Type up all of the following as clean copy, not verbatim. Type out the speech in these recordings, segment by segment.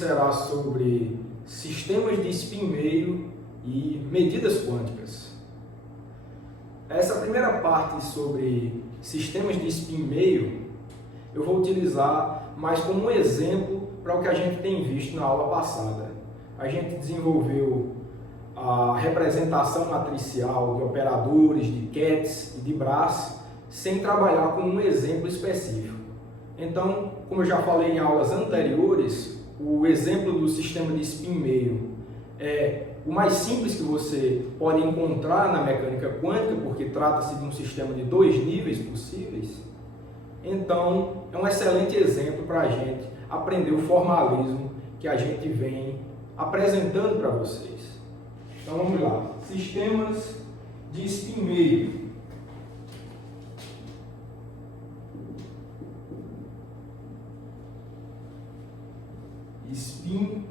será sobre sistemas de spin-meio e medidas quânticas. Essa primeira parte sobre sistemas de spin-meio eu vou utilizar mais como um exemplo para o que a gente tem visto na aula passada. A gente desenvolveu a representação matricial de operadores, de QETs e de BRAS sem trabalhar com um exemplo específico. Então, como eu já falei em aulas anteriores, o exemplo do sistema de spin-meio é o mais simples que você pode encontrar na mecânica quântica, porque trata-se de um sistema de 2 níveis possíveis. Então, é um excelente exemplo para a gente aprender o formalismo que a gente vem apresentando para vocês. Então, vamos lá. Sistemas de spin-meio. Spin-meio.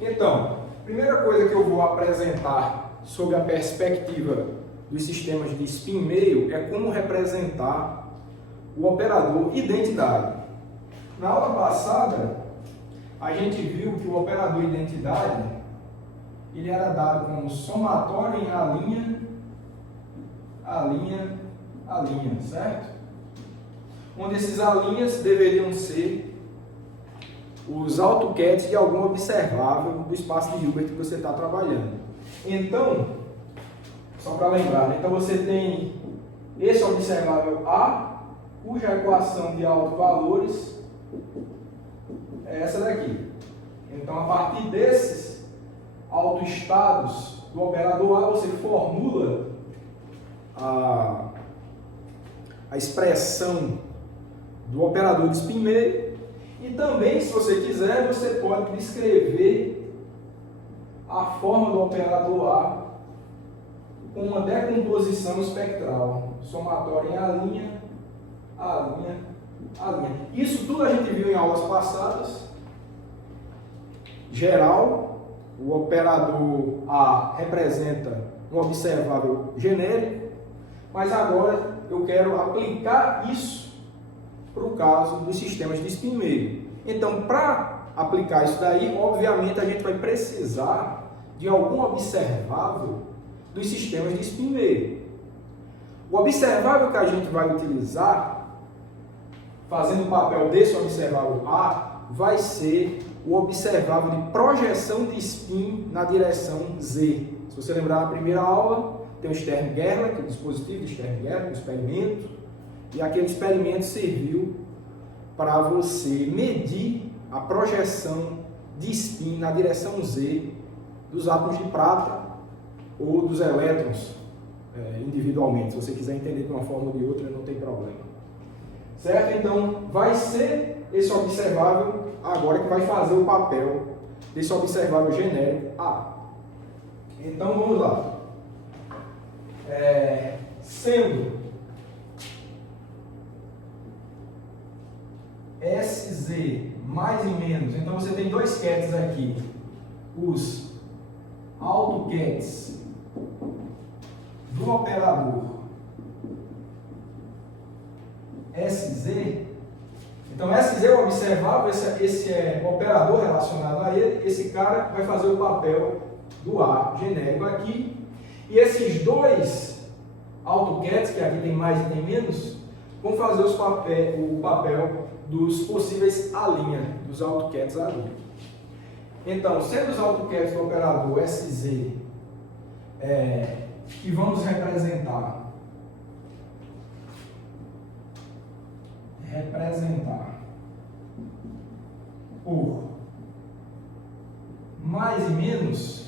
Então, primeira coisa que eu vou apresentar sobre a perspectiva dos sistemas de spin-meio é como representar o operador identidade. Na aula passada, a gente viu que o operador identidade ele era dado como somatório em A', certo? Onde esses A' deveriam ser os AutoCADs de algum observável do espaço de Hilbert que você está trabalhando. Então, só para lembrar, né? Então você tem esse observável A, cuja equação de autovalores é essa daqui. Então, a partir desses autoestados do operador A, você formula a expressão do operador de spin-meio e também, se você quiser, você pode descrever a forma do operador A com uma decomposição espectral, somatória em A'. Isso tudo a gente viu em aulas passadas. Geral, o operador A representa um observável genérico, mas agora eu quero aplicar isso para o caso dos sistemas de spin-meio. Então, para aplicar isso daí, obviamente a gente vai precisar de algum observável dos sistemas de spin-meio. O observável que a gente vai utilizar, fazendo o papel desse observável A, vai ser o observável de projeção de spin na direção Z. Se você lembrar na primeira aula, tem o Stern-Gerlach, o dispositivo de Stern-Gerlach, o experimento, e aquele experimento serviu para você medir a projeção de spin na direção Z dos átomos de prata ou dos elétrons individualmente. Se você quiser entender de uma forma ou de outra, não tem problema. Certo? Então, vai ser esse observável agora que vai fazer o papel desse observável genérico A. Então, vamos lá. Sendo SZ mais e menos, então você tem dois QETs aqui, os AutoQETs do operador SZ. Então, SZ é o observável, esse é o operador relacionado a ele, esse cara vai fazer o papel do A genérico aqui, e esses dois AutoQETs, que aqui tem mais e tem menos, vão fazer o papel dos possíveis A', dos AutoQETs A'. Então, sendo os AutoQETs do operador SZ, que vamos representar por mais e menos,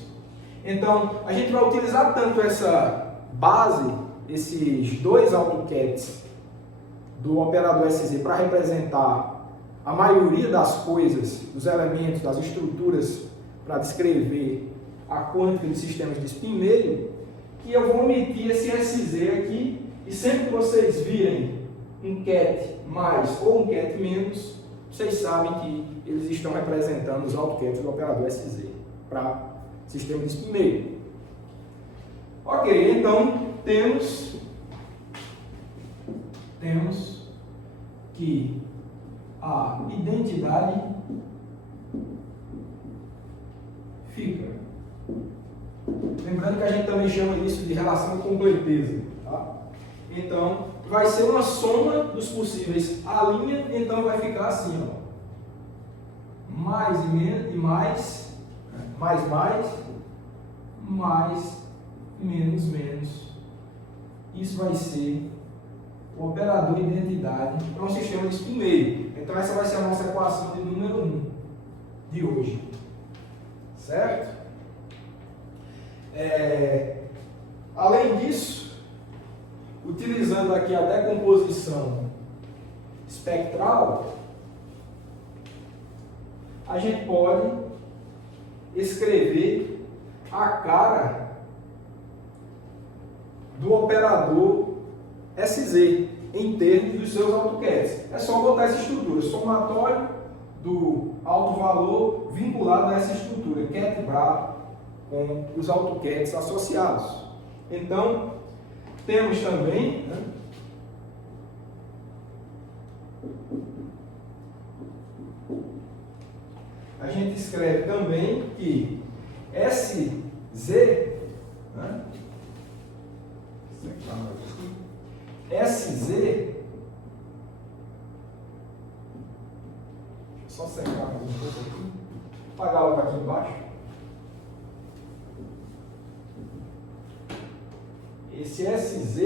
então a gente vai utilizar tanto essa base, esses dois AutoQETs do operador SZ para representar a maioria das coisas, dos elementos, das estruturas para descrever a quântica de sistemas de spin-meio, que eu vou omitir esse SZ aqui, e sempre que vocês virem um QET mais ou um QET menos, vocês sabem que eles estão representando os AutoQETs do operador SZ para sistema de spin-meio. Ok, então temos temos que a identidade fica. Lembrando que a gente também chama isso de relação de completeza. Tá? Então, vai ser uma soma dos possíveis. A linha, então, vai ficar assim, ó. Mais e menos, e mais, mais, menos, menos. Isso vai ser o operador de identidade para um sistema de spin meio. Então, essa vai ser a nossa equação de número 1 de hoje. Certo? Além disso, utilizando aqui a decomposição espectral, a gente pode escrever a cara do operador SZ em termos dos seus AutoCADs. É só botar essa estrutura, somatório do alto valor vinculado a essa estrutura, cat bra, com os AutoCADs associados. Então, temos também, né, a gente escreve também que SZ, né, SZ, deixa eu só secar mais um pouco aqui, apagar logo aqui embaixo. Esse SZ,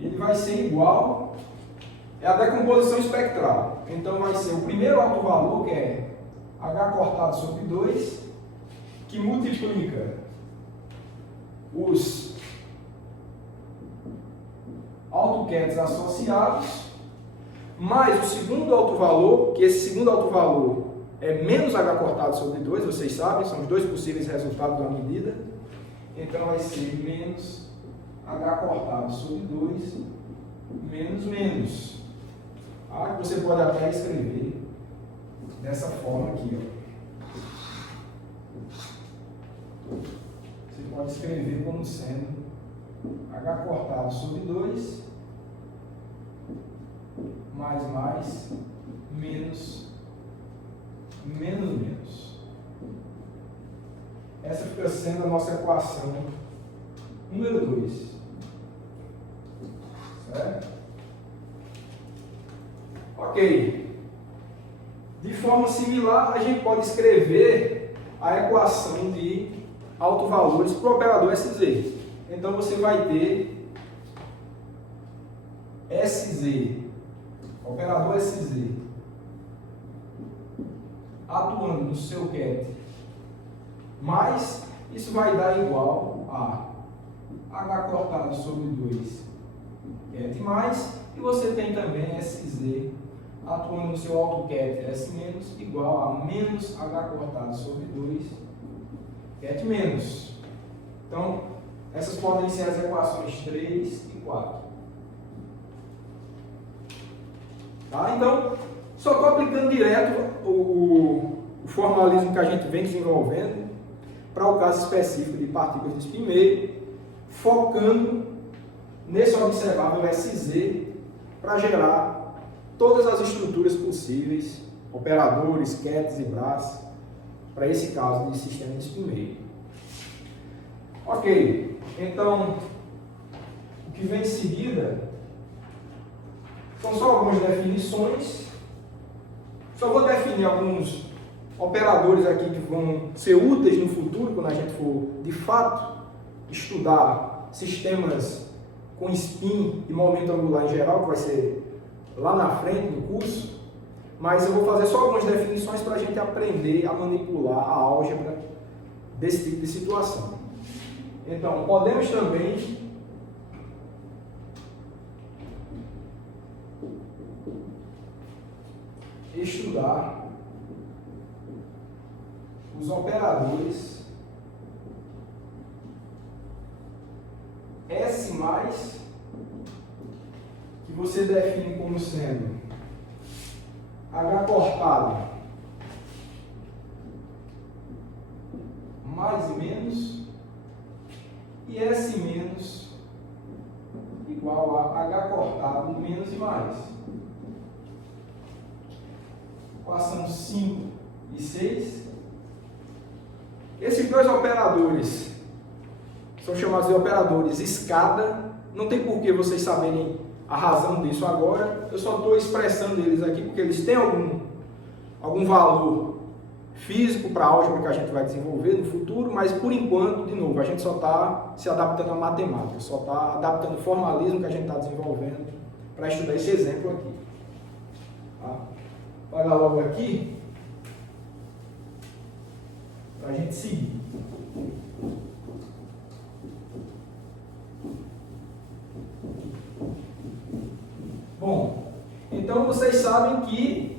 ele vai ser igual, é a decomposição espectral. Então vai ser o primeiro alto valor, que é H cortado sobre 2, que multiplica os AutoCADs associados, mais o segundo alto valor, que esse segundo alto valor é menos H cortado sobre 2, vocês sabem, são os dois possíveis resultados da medida. Então vai ser menos H cortado sobre 2, menos menos. Ah, que você pode até escrever dessa forma aqui, ó. Você pode escrever como sendo H cortado sobre 2, mais, menos, menos. Essa fica sendo a nossa equação número 2. Certo? Ok. De forma similar, a gente pode escrever a equação de autovalores para o operador SZ. Então, você vai ter SZ, operador SZ, atuando no seu CAD, mas isso vai dar igual a H cortado sobre 2 CAD mais, e você tem também SZ atuando no seu AutoCAD S menos igual a menos H cortado sobre 2 CAD menos. Então, essas podem ser as equações 3 e 4. Tá? Então, só estou aplicando direto o formalismo que a gente vem desenvolvendo para o caso específico de partículas de spin meio, focando nesse observável SZ para gerar todas as estruturas possíveis, operadores, CADs e BRAS, para esse caso de sistema de spin meio. Ok, então, o que vem em seguida são só algumas definições. Só vou definir alguns operadores aqui que vão ser úteis no futuro, quando a gente for, de fato, estudar sistemas com spin e momento angular em geral, que vai ser lá na frente do curso. Mas eu vou fazer só algumas definições para a gente aprender a manipular a álgebra desse tipo de situação. Então, podemos também estudar os operadores S+, que você define como sendo H cortado mais e menos, e S menos igual a H cortado menos e mais. Equação 5 e 6. Esses dois operadores são chamados de operadores escada. Não tem por que vocês saberem a razão disso agora. Eu só estou expressando eles aqui porque eles têm algum valor físico para a álgebra que a gente vai desenvolver no futuro, mas por enquanto, de novo, a gente só está se adaptando à matemática, só está adaptando o formalismo que a gente está desenvolvendo para estudar esse exemplo aqui. Tá? Vai lá logo aqui, para a gente seguir. Bom, então vocês sabem que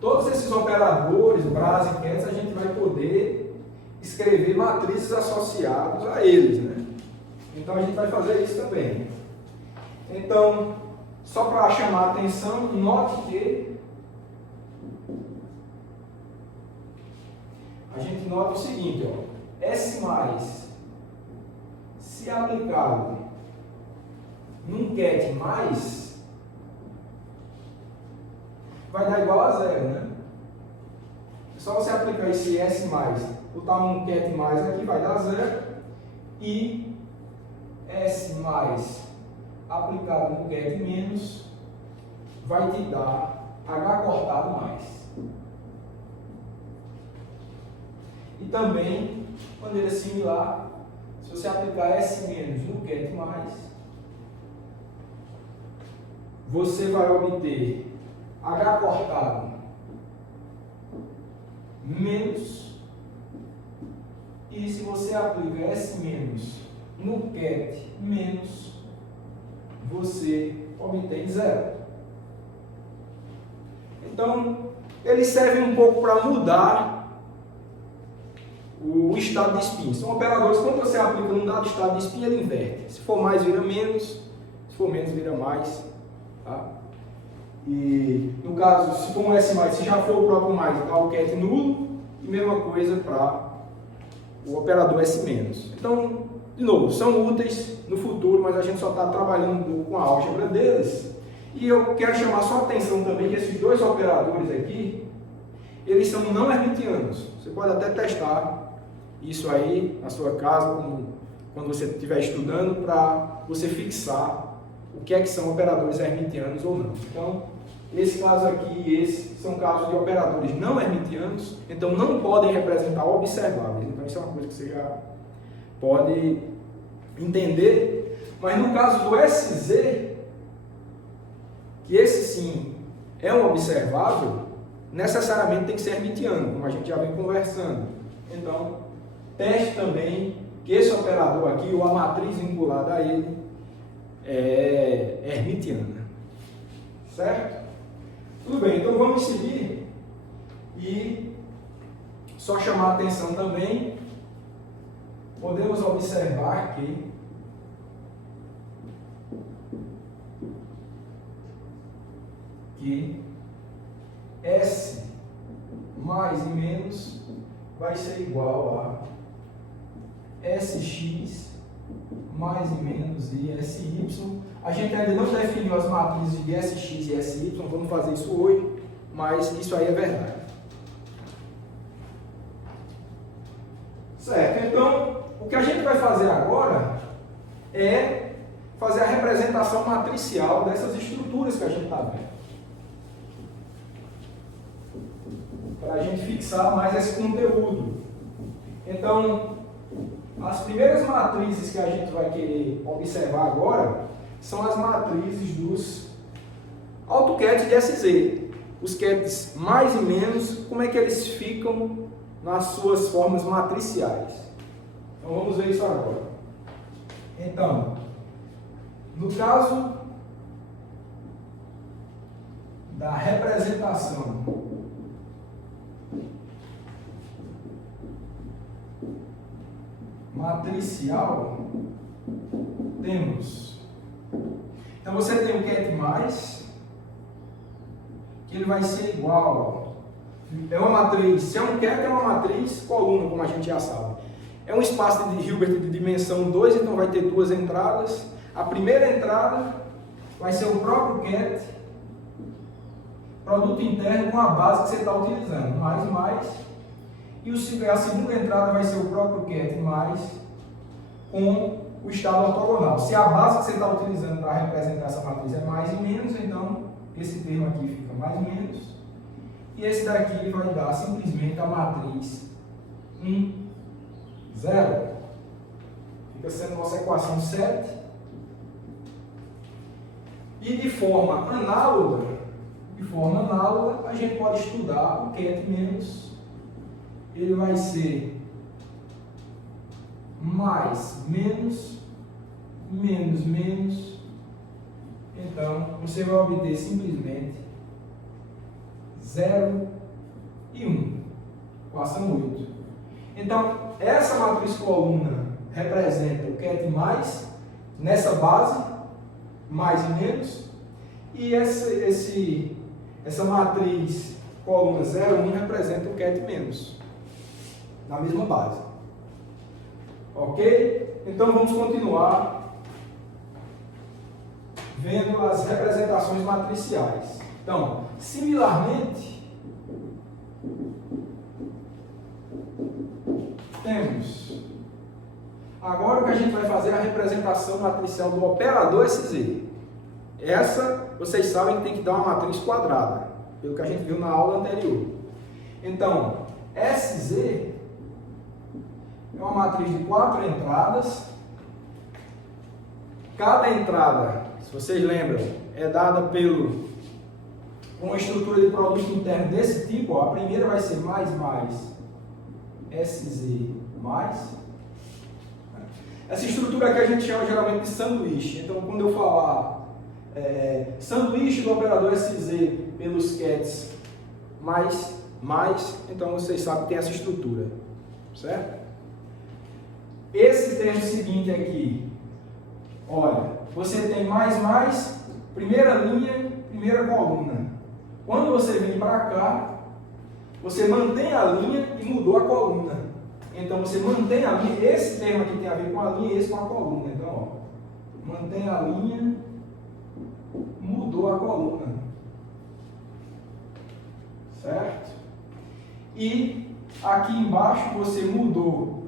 todos esses operadores, Bras e Quetes, a gente vai poder escrever matrizes associadas a eles, né? Então a gente vai fazer isso também. Então, só para chamar a atenção, note que a gente nota o seguinte, ó, S+, se aplicado num ket mais, vai dar igual a zero, né? É só você aplicar esse S+, botar um ket mais aqui, vai dar zero, e S+, aplicado no ket menos, vai te dar H cortado mais. E também, de maneira similar, se você aplicar S- no ket mais, você vai obter H cortado menos, e se você aplica S- no ket menos, você obtém zero. Então, eles servem um pouco para mudar o estado de spin. São operadores, quando você aplica num dado estado de spin, ele inverte. Se for mais, vira menos. Se for menos, vira mais. Tá? E no caso, se for um S+, se já for o próprio mais, dá o ket nulo. E mesma coisa para o operador S-. Então, de novo, são úteis no futuro, mas a gente só está trabalhando um pouco com a álgebra deles. E eu quero chamar sua atenção também que esses dois operadores aqui, eles são não hermitianos. Você pode até testar isso aí na sua casa, quando você estiver estudando, para você fixar o que é que são operadores hermitianos ou não. Então, esse caso aqui e esse são casos de operadores não hermitianos, então não podem representar observáveis. Então, isso é uma coisa que você já pode entender. Mas no caso do SZ, que esse sim é um observável, necessariamente tem que ser hermitiano, como a gente já vem conversando. Então, teste também que esse operador aqui, ou a matriz vinculada a ele, é hermitiana. Certo? Tudo bem, então vamos seguir e só chamar a atenção também, podemos observar que S mais e menos vai ser igual a SX mais e menos e SY. A gente ainda não definiu as matrizes de SX e SY, vamos fazer isso hoje, mas isso aí é verdade. Certo, então o que a gente vai fazer agora é fazer a representação matricial dessas estruturas que a gente está vendo. Para a gente fixar mais esse conteúdo. Então, as primeiras matrizes que a gente vai querer observar agora são as matrizes dos AutoCAD de SZ. Os CADs mais e menos, como é que eles ficam nas suas formas matriciais. Então, vamos ver isso agora. Então, no caso da representação matricial, temos. Então você tem o ket mais, que ele vai ser igual. É uma matriz, se é um ket, é uma matriz coluna, como a gente já sabe. É um espaço de Hilbert de dimensão 2, então vai ter duas entradas. a primeira entrada vai ser o próprio ket, produto interno com a base que você está utilizando, mais, e a segunda entrada vai ser o próprio ket mais com o estado ortogonal. Se a base que você está utilizando para representar essa matriz é mais e menos, então esse termo aqui fica mais e menos, e esse daqui vai dar simplesmente a matriz 1, 0. Fica sendo nossa equação 7. E de forma análoga, a gente pode estudar o ket menos. Ele vai ser mais, menos, menos, menos. Então, você vai obter simplesmente 0 e 1. Equação 8. Então, essa matriz coluna representa o ket mais nessa base, mais e menos, e essa matriz coluna 0, 1 representa o ket menos, na mesma base. Ok? Então vamos continuar vendo as representações matriciais. Então, similarmente, temos agora o que a gente vai fazer é a representação matricial do operador SZ. Essa, vocês sabem que tem que dar uma matriz quadrada, pelo que a gente viu na aula anterior. Então, SZ é uma matriz de 4 entradas. Cada entrada, se vocês lembram, é dada com uma estrutura de produto interno desse tipo. Ó. A primeira vai ser mais, SZ mais. Essa estrutura aqui a gente chama geralmente de sanduíche. Então, quando eu falar sanduíche do operador SZ pelos kets mais, então vocês sabem que tem essa estrutura, certo? Esse termo seguinte aqui, olha, você tem mais, primeira linha, primeira coluna. Quando você vem para cá, você mantém a linha e mudou a coluna. Então você mantém a linha, esse termo aqui tem a ver com a linha e esse com a coluna. Então, ó, mantém a linha, mudou a coluna. Certo? E aqui embaixo você mudou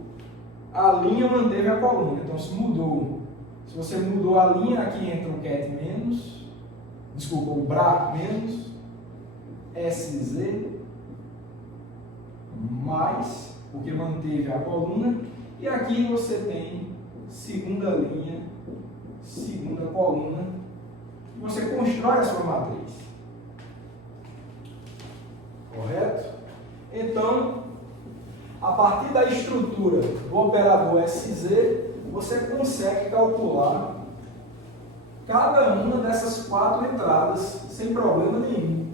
a linha, manteve a coluna. Então se você mudou a linha, aqui entra o ket menos, desculpa, o bra menos, SZ mais, porque manteve a coluna, e aqui você tem segunda linha, segunda coluna, e você constrói a sua matriz. Correto? Então, a partir da estrutura do operador SZ, você consegue calcular cada uma dessas 4 entradas sem problema nenhum.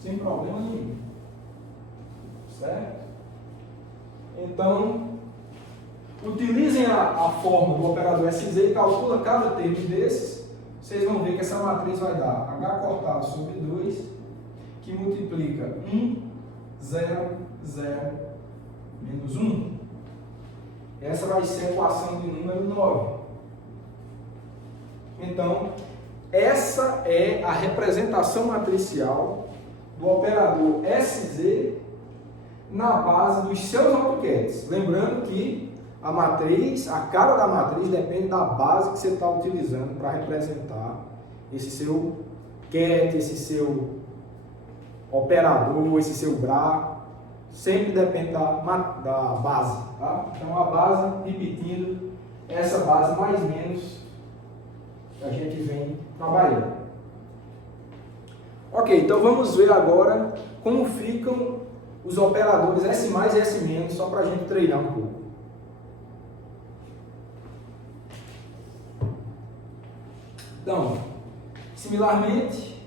Sem problema nenhum. Certo? Então, utilizem a fórmula do operador SZ e calcula cada termo desses. Vocês vão ver que essa matriz vai dar H cortado sobre 2, que multiplica 1, 0, 0, menos 1. Essa vai ser a equação de número 9. Então, essa é a representação matricial do operador SZ na base dos seus AutoCADs. Lembrando que a matriz, a cara da matriz depende da base que você está utilizando para representar esse seu CAD, esse seu operador, esse seu BRA. Sempre depende da base. Tá? Então a base, repetindo, essa base mais ou menos que a gente vem trabalhando. Ok, então vamos ver agora como ficam os operadores S mais e S menos, só para a gente treinar um pouco. Então, similarmente,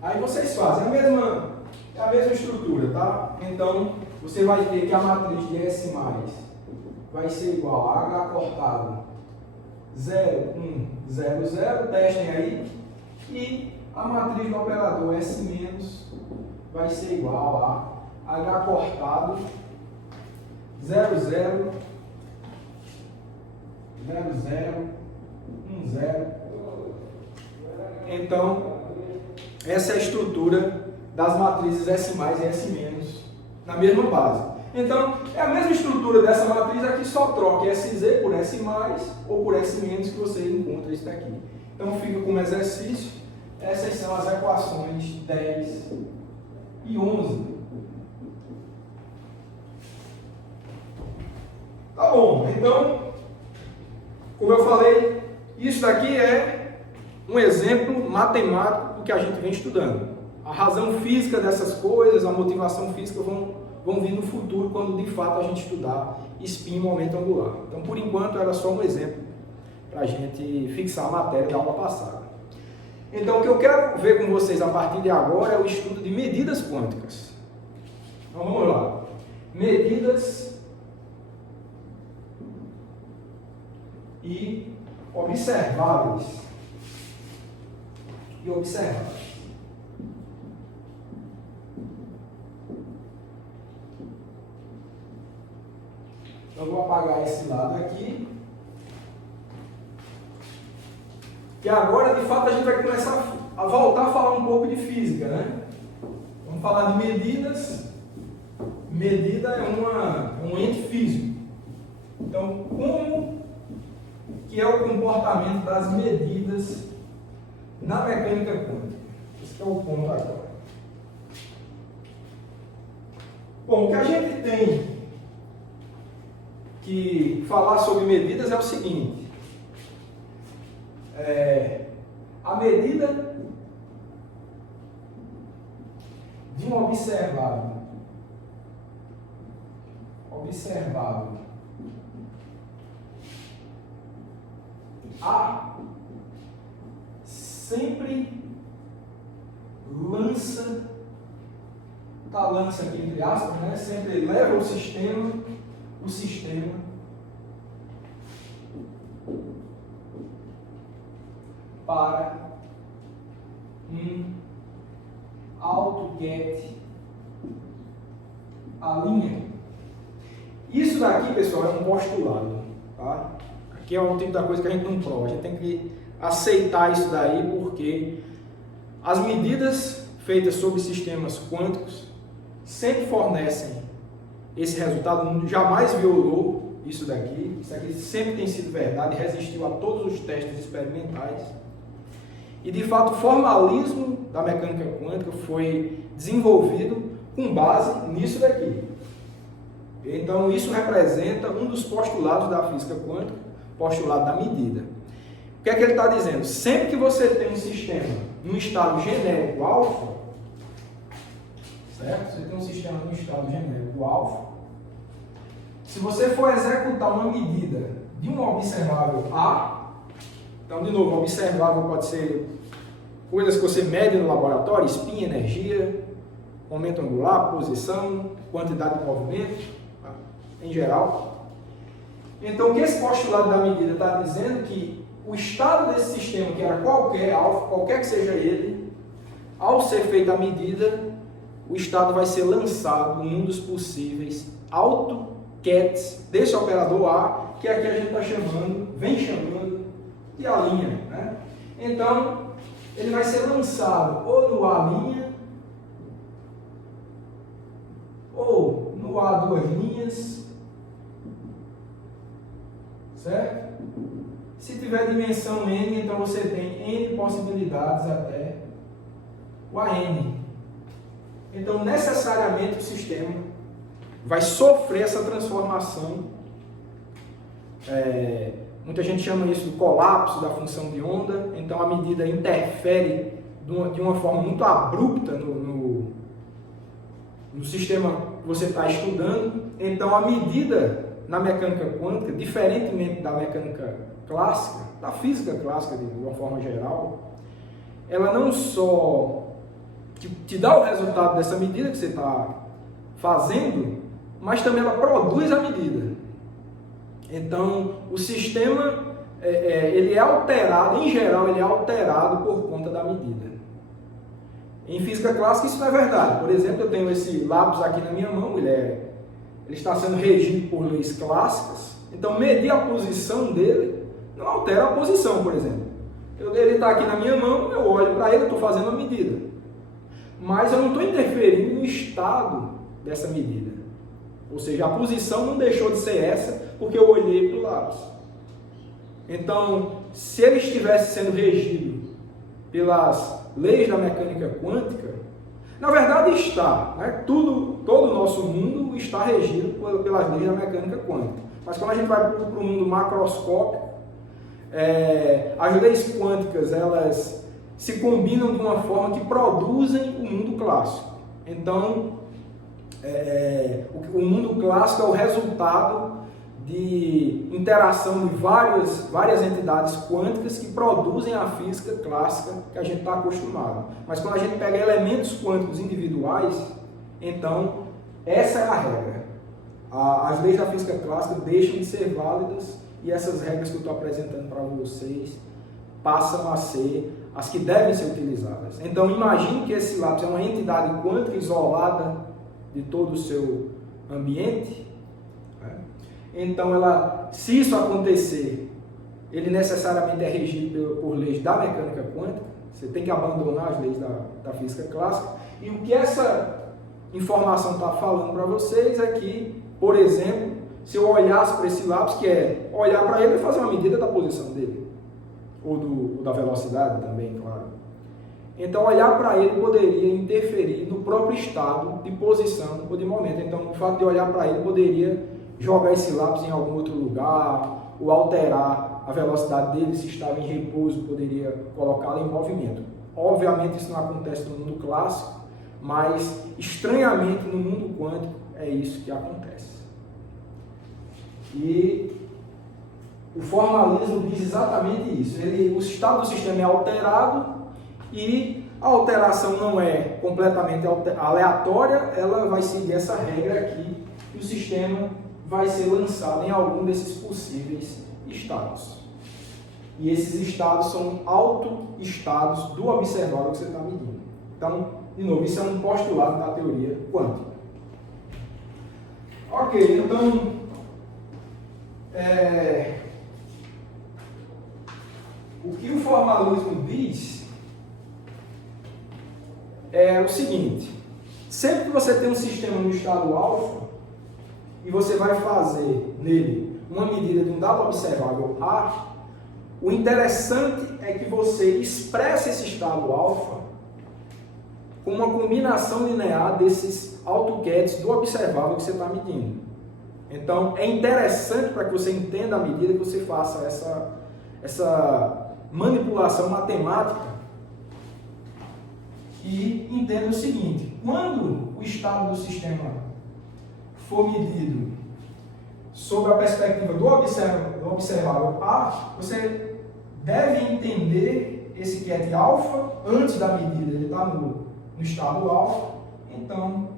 aí vocês fazem a mesma estrutura, tá? Então, você vai ter que a matriz de S mais vai ser igual a H cortado 0, 1, 0, 0, testem aí, e a matriz do operador S menos vai ser igual a H cortado 0, 0, 0, 0, 1, 0. Então, essa é a estrutura das matrizes S+, e S- na mesma base. Então, é a mesma estrutura dessa matriz aqui, só troque SZ por S+, ou por S- que você encontra isso daqui. Então, fica como exercício. Essas são as equações 10 e 11. Tá bom, então, como eu falei, isso daqui é um exemplo matemático do que a gente vem estudando. A razão física dessas coisas, a motivação física vão vir no futuro, quando de fato a gente estudar spin e momento angular. Então, por enquanto, era só um exemplo para a gente fixar a matéria da aula passada. Então, o que eu quero ver com vocês a partir de agora é o estudo de medidas quânticas. Então, vamos lá. Medidas e observáveis. Então, eu vou apagar esse lado aqui. E agora, de fato, a gente vai começar a voltar a falar um pouco de física, né? Vamos falar de medidas. Medida é um ente físico. Então, como que é o comportamento das medidas na mecânica quântica? Esse é o ponto agora. Bom, o que a gente tem que falar sobre medidas é o seguinte. A medida de um observável A sempre lança, lança aqui entre aspas, né? Sempre leva o sistema para um AutoGet a linha. Isso daqui, pessoal, é um postulado, tá? Aqui é um tipo da coisa que a gente não prova, a gente tem que aceitar isso daí, porque as medidas feitas sobre sistemas quânticos sempre fornecem esse resultado, o mundo jamais violou isso aqui sempre tem sido verdade, resistiu a todos os testes experimentais. E, de fato, o formalismo da mecânica quântica foi desenvolvido com base nisso daqui. Então, isso representa um dos postulados da física quântica, postulado da medida. O que é que ele está dizendo? Sempre que você tem um sistema num estado genérico alfa, certo? Você tem um sistema num estado genérico alfa, se você for executar uma medida de um observável A, então, de novo, observável pode ser coisas que você mede no laboratório, spin, energia, momento angular, posição, quantidade de movimento, em geral. Então, o que esse postulado da medida está dizendo? Que o estado desse sistema, que era qualquer alfa, qualquer que seja ele, ao ser feita a medida, o estado vai ser lançado num dos possíveis AutoGets desse operador A, que aqui a gente está chamando, vem chamando de A', né? Então, ele vai ser lançado ou no A', ou no A duas linhas, certo? Se tiver dimensão n, então você tem n possibilidades até o AN. Então, necessariamente, o sistema vai sofrer essa transformação. Muita gente chama isso de colapso da função de onda. Então, a medida interfere de uma forma muito abrupta no sistema que você está estudando. Então, a medida na mecânica quântica, diferentemente da mecânica clássica, da física clássica de uma forma geral, ela não só te dá o resultado dessa medida que você está fazendo, mas também ela produz a medida. Então, o sistema, ele é alterado, em geral, ele é alterado por conta da medida. Em física clássica isso não é verdade. Por exemplo, eu tenho esse lápis aqui na minha mão, ele está sendo regido por leis clássicas, Então, medir a posição dele não altera a posição, por exemplo. Ele está aqui na minha mão, eu olho para ele, eu estou fazendo a medida. Mas eu não estou interferindo no estado dessa medida. Ou seja, a posição não deixou de ser essa porque eu olhei para o lápis. Então, se ele estivesse sendo regido pelas leis da mecânica quântica, na verdade está, né? Todo o nosso mundo está regido pelas leis da mecânica quântica. Mas quando a gente vai para o mundo macroscópico, as leis quânticas elas se combinam de uma forma que produzem o mundo clássico. Então, o mundo clássico é o resultado de interação de várias entidades quânticas que produzem a física clássica que a gente está acostumado. Mas quando a gente pega elementos quânticos individuais, então essa é a regra. As leis da física clássica deixam de ser válidas e essas regras que eu estou apresentando para vocês passam a ser as que devem ser utilizadas. Então imagine que esse lápis é uma entidade quântica isolada de todo o seu ambiente. Então, se isso acontecer, ele necessariamente é regido por leis da mecânica quântica. Você tem que abandonar as leis da física clássica. E o que essa informação está falando para vocês é que, por exemplo, se eu olhasse para esse lápis, que é olhar para ele e fazer uma medida da posição dele, ou da velocidade também, claro. Então, olhar para ele poderia interferir no próprio estado de posição ou de momento. Então, o fato de olhar para ele poderia jogar esse lápis em algum outro lugar, ou alterar a velocidade dele, se estava em repouso, poderia colocá-lo em movimento. Obviamente isso não acontece no mundo clássico, mas estranhamente no mundo quântico é isso que acontece. E o formalismo diz exatamente isso. O estado do sistema é alterado e a alteração não é completamente aleatória, ela vai seguir essa regra aqui, e o sistema vai ser lançado em algum desses possíveis estados. E esses estados são autoestados do observável que você está medindo. Então, de novo, isso é um postulado da teoria quântica. Ok, então, o que o formalismo diz é o seguinte: sempre que você tem um sistema no estado alfa, e você vai fazer nele uma medida de um dado observável A, o interessante é que você expresse esse estado alfa com uma combinação linear desses AutoCADs do observável que você está medindo. Então, é interessante para que você entenda a medida que você faça essa manipulação matemática e entenda o seguinte: quando o estado do sistema for medido sob a perspectiva do observável A, você deve entender esse QED alfa antes da medida, ele está no estado alfa, então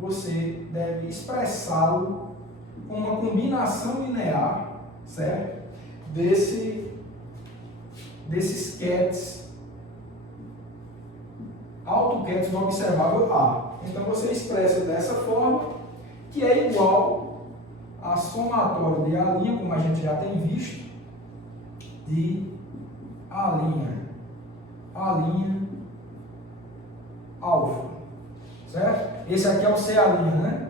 você deve expressá-lo com uma combinação linear, certo? Desses QEDs, AutoCADs do observável A. Então você expressa dessa forma, que é igual a somatório de A', como a gente já tem visto, de A', alfa, certo? Esse aqui é o C', né?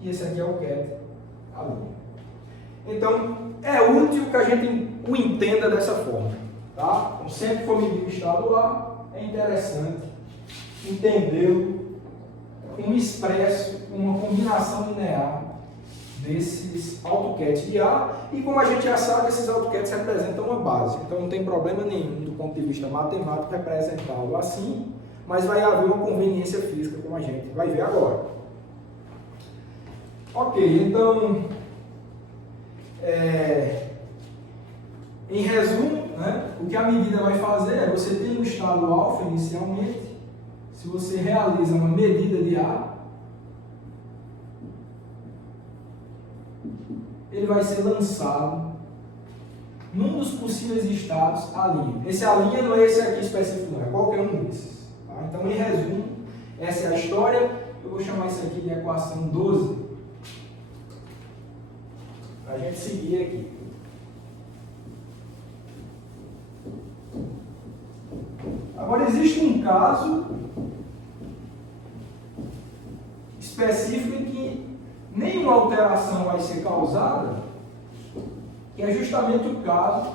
E esse aqui é o QED A'. Então, é útil que a gente o entenda dessa forma, tá? Então, sempre que for medir o estado A, é interessante entendê-lo como expresso, uma combinação linear desses AutoCADs de A, e como a gente já sabe, esses AutoCADs representam uma base, então não tem problema nenhum do ponto de vista matemático representá-lo assim, mas vai haver uma conveniência física, como a gente vai ver agora. Ok, então, em resumo, né, o que a medida vai fazer é, você tem o estado alfa inicialmente, se você realiza uma medida de A, ele vai ser lançado num dos possíveis estados A'. Esse A' não é esse aqui específico, não, é qualquer um desses. Tá? Então, em resumo, essa é a história. Eu vou chamar isso aqui de equação 12. para a gente seguir aqui. Agora, existe um caso específico em que nenhuma alteração vai ser causada, que é justamente o caso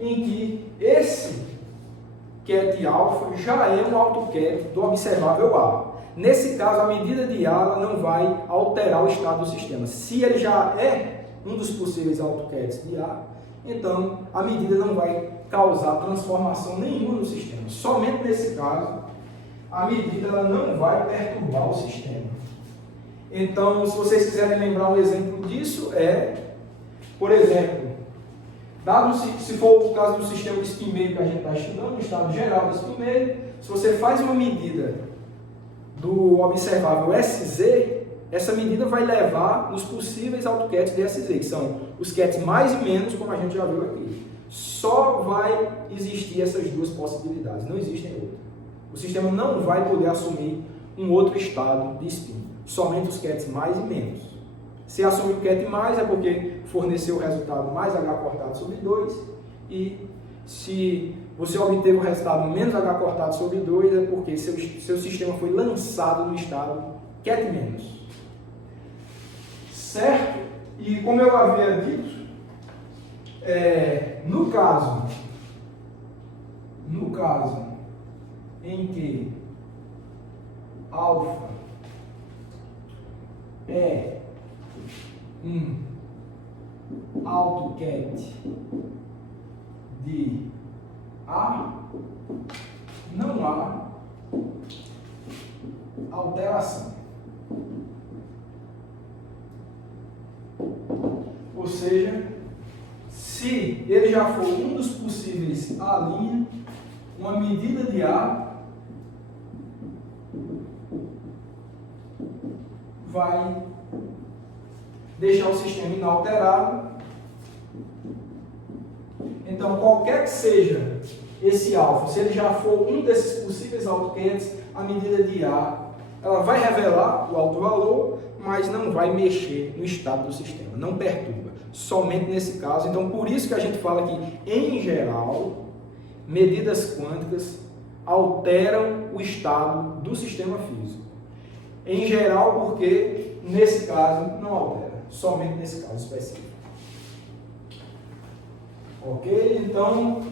em que esse ket alfa já é um AutoCAD do observável A. Nesse caso, a medida de A ela não vai alterar o estado do sistema. Se ele já é um dos possíveis AutoCADs de A, então a medida não vai causar transformação nenhuma no sistema. Somente nesse caso, a medida ela não vai perturbar o sistema. Então, se vocês quiserem lembrar um exemplo disso, por exemplo, dado se for o caso do sistema de spin meio que a gente está estudando, no estado geral do spin meio, se você faz uma medida do observável SZ, essa medida vai levar nos possíveis AutoCADs de SZ, que são os CADs mais e menos, como a gente já viu aqui. Só vai existir essas duas possibilidades, não existem outras. O sistema não vai poder assumir um outro estado de spin, somente os CADs mais e menos. Se assumir o CAD mais é porque forneceu o resultado mais H cortado sobre 2, e se você obteve o resultado menos H cortado sobre 2 é porque seu sistema foi lançado no estado CAD menos. Certo? E como eu havia dito, no caso em que alfa é um AutoCAD de A, não há alteração. Ou seja, se ele já for um dos possíveis A', uma medida de A vai deixar o sistema inalterado. Então, qualquer que seja esse alfa, se ele já for um desses possíveis AutoCADs, a medida de A ela vai revelar o alto valor, mas não vai mexer no estado do sistema, não perturba, somente nesse caso. Então, por isso que a gente fala que, em geral, medidas quânticas alteram o estado do sistema físico. Em geral, porque nesse caso não altera, somente nesse caso específico. Ok? Então,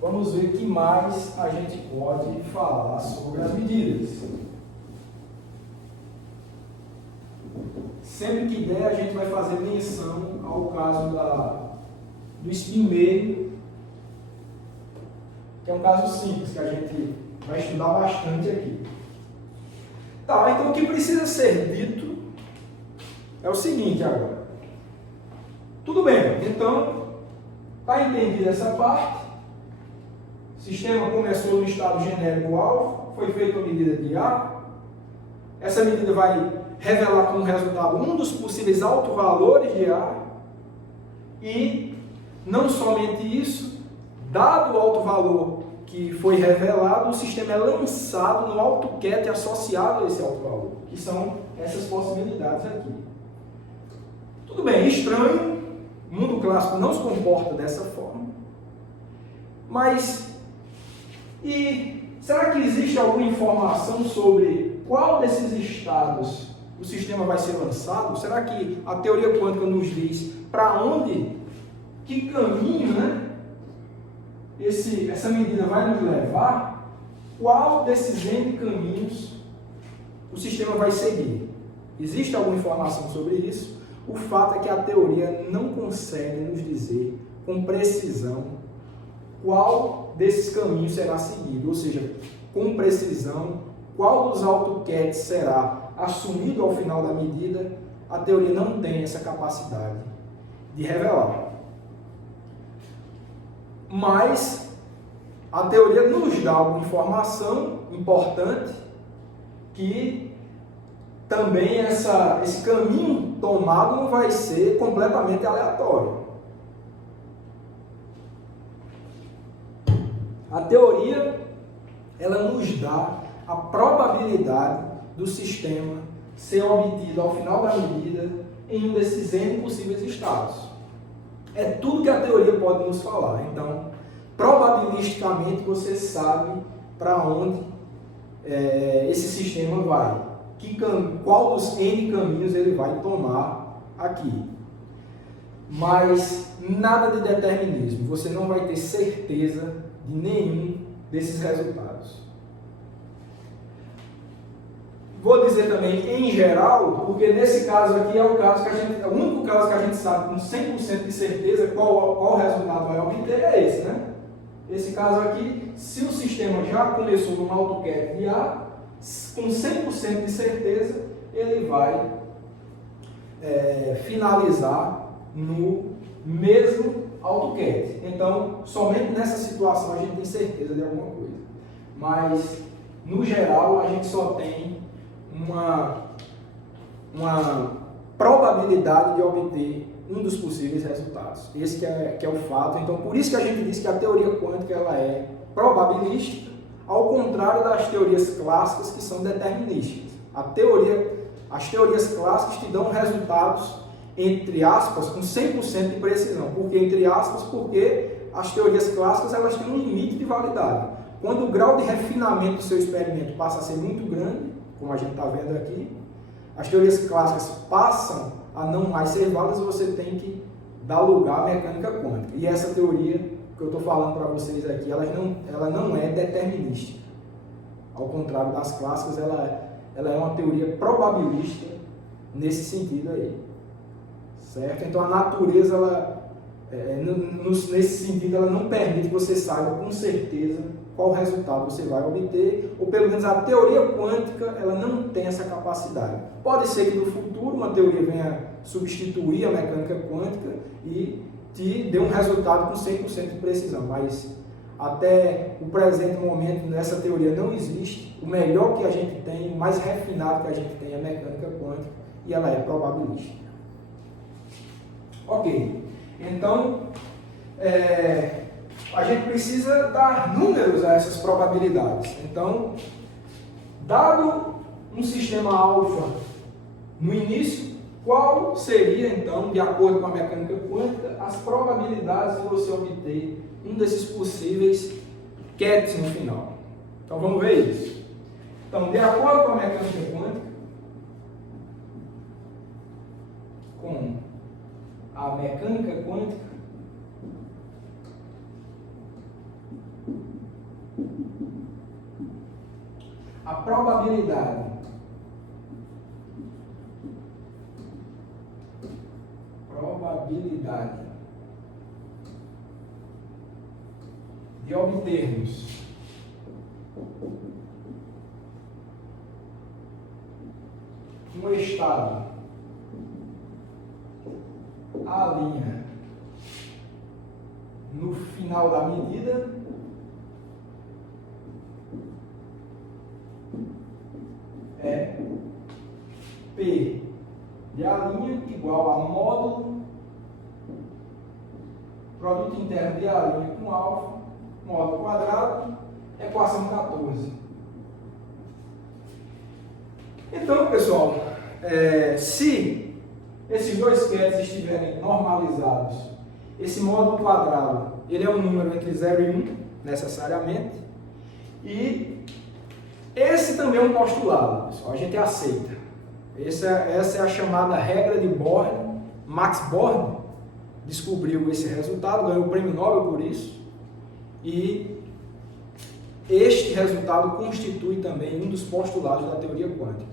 vamos ver o que mais a gente pode falar sobre as medidas. Sempre que der, a gente vai fazer menção ao caso do spin meio, que é um caso simples, que a gente vai estudar bastante aqui. Tá, então o que precisa ser dito é o seguinte agora. Tudo bem, então, está entendida essa parte. O sistema começou no estado genérico alfa, foi feita a medida de A. Essa medida vai revelar como resultado um dos possíveis autovalores de A. E não somente isso, dado o autovalor que foi revelado, o sistema é lançado no AutoCAD associado a esse autovalor, que são essas possibilidades aqui. Tudo bem, estranho, o mundo clássico não se comporta dessa forma, mas será que existe alguma informação sobre qual desses estados o sistema vai ser lançado? Será que a teoria quântica nos diz para onde, que caminho, né? Essa medida vai nos levar? Qual desses N caminhos o sistema vai seguir? Existe alguma informação sobre isso? O fato é que a teoria não consegue nos dizer com precisão qual desses caminhos será seguido, ou seja, com precisão, qual dos AutoCADs será assumido ao final da medida. A teoria não tem essa capacidade de revelar. Mas a teoria nos dá alguma informação importante, que também esse caminho tomado não vai ser completamente aleatório. A teoria ela nos dá a probabilidade do sistema ser obtido ao final da medida em um desses N possíveis estados. É tudo que a teoria pode nos falar. Então, probabilisticamente, você sabe para onde esse sistema vai. Qual dos N caminhos ele vai tomar aqui. Mas nada de determinismo. Você não vai ter certeza de nenhum desses resultados. Vou dizer também em geral, porque nesse caso aqui é o único caso que a gente sabe com 100% de certeza qual resultado vai obter é esse, né? Esse caso aqui, se o sistema já começou no AutoCAD de A, com 100% de certeza, ele vai finalizar no mesmo AutoCAD. Então, somente nessa situação a gente tem certeza de alguma coisa. Mas, no geral, a gente só tem uma probabilidade de obter um dos possíveis resultados. Esse que é o fato. Então, por isso que a gente diz que a teoria quântica ela é probabilística, ao contrário das teorias clássicas que são determinísticas. As teorias clássicas te dão resultados, entre aspas, com 100% de precisão. Por que entre aspas? Porque as teorias clássicas elas têm um limite de validade. Quando o grau de refinamento do seu experimento passa a ser muito grande, como a gente está vendo aqui, as teorias clássicas passam a não mais ser válidas, você tem que dar lugar à mecânica quântica. E essa teoria que eu estou falando para vocês aqui, ela não é determinística. Ao contrário das clássicas, ela é uma teoria probabilística nesse sentido aí. Certo? Então a natureza, nesse sentido, ela não permite que você saiba com certeza qual resultado você vai obter, ou pelo menos a teoria quântica ela não tem essa capacidade. Pode ser que no futuro uma teoria venha substituir a mecânica quântica e te dê um resultado com 100% de precisão, mas até o presente momento nessa teoria não existe. O melhor que a gente tem, o mais refinado que a gente tem é a mecânica quântica e ela é probabilística. Ok, então a gente precisa dar números a essas probabilidades. Então, dado um sistema alfa no início, qual seria então, de acordo com a mecânica quântica, as probabilidades de você obter um desses possíveis QETs no final? Então vamos ver isso. Então, de acordo com a mecânica quântica, a probabilidade de obtermos um estado A' no final da medida é P de A' igual a módulo produto interno de A' com alfa, módulo quadrado, equação 14. Então, pessoal, se esses dois QETs estiverem normalizados, esse módulo quadrado, ele é um número entre 0 e 1, necessariamente, e esse também é um postulado, pessoal, a gente aceita. Essa é a chamada regra de Born. Max Born descobriu esse resultado, ganhou o prêmio Nobel por isso, e este resultado constitui também um dos postulados da teoria quântica.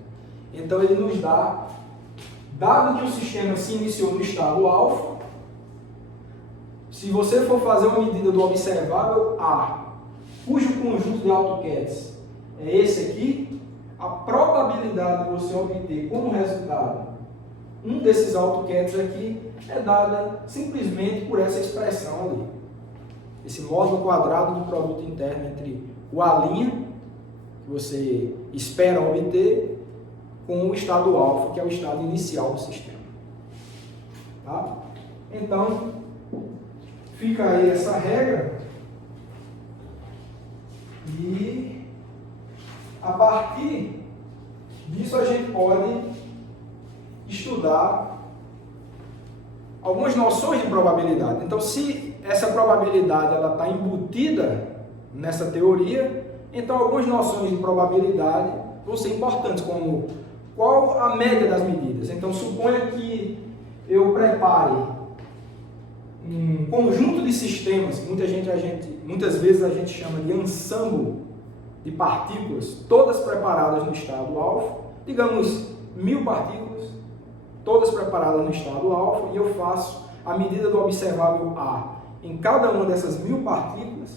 Então ele nos dá, dado que o sistema se iniciou no estado alfa, se você for fazer uma medida do observável A, cujo conjunto de AutoCADs é esse aqui, a probabilidade de você obter como resultado um desses AutoCADs aqui é dada simplesmente por essa expressão ali. Esse módulo quadrado do produto interno entre o A', que você espera obter, com o estado alfa, que é o estado inicial do sistema. Tá? Então, fica aí essa regra. E a partir disso a gente pode estudar algumas noções de probabilidade. Então, se essa probabilidade está embutida nessa teoria, então algumas noções de probabilidade vão ser importantes, como qual a média das medidas. Então, suponha que eu prepare um conjunto de sistemas, muitas vezes a gente chama de ensemble de partículas, todas preparadas no estado alfa, digamos 1000 partículas, todas preparadas no estado alfa, e eu faço a medida do observável A em cada uma dessas 1000 partículas.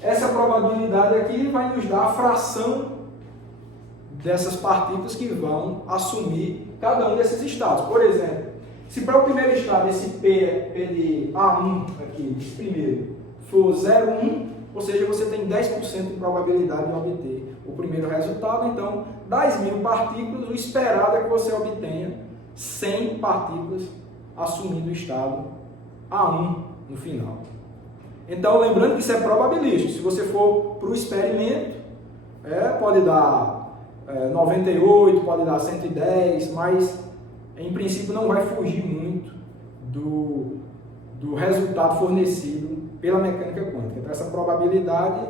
Essa probabilidade aqui vai nos dar a fração dessas partículas que vão assumir cada um desses estados. Por exemplo, se para o primeiro estado esse P de A1 aqui, esse primeiro, for 0,1, ou seja, você tem 10% de probabilidade de obter o primeiro resultado. Então, das 1000 partículas, o esperado é que você obtenha 100 partículas assumindo o estado A1 no final. Então, lembrando que isso é probabilístico. Se você for para o experimento, pode dar 98, pode dar 110, mas em princípio não vai fugir muito do resultado fornecido pela mecânica quântica. Então, essa probabilidade,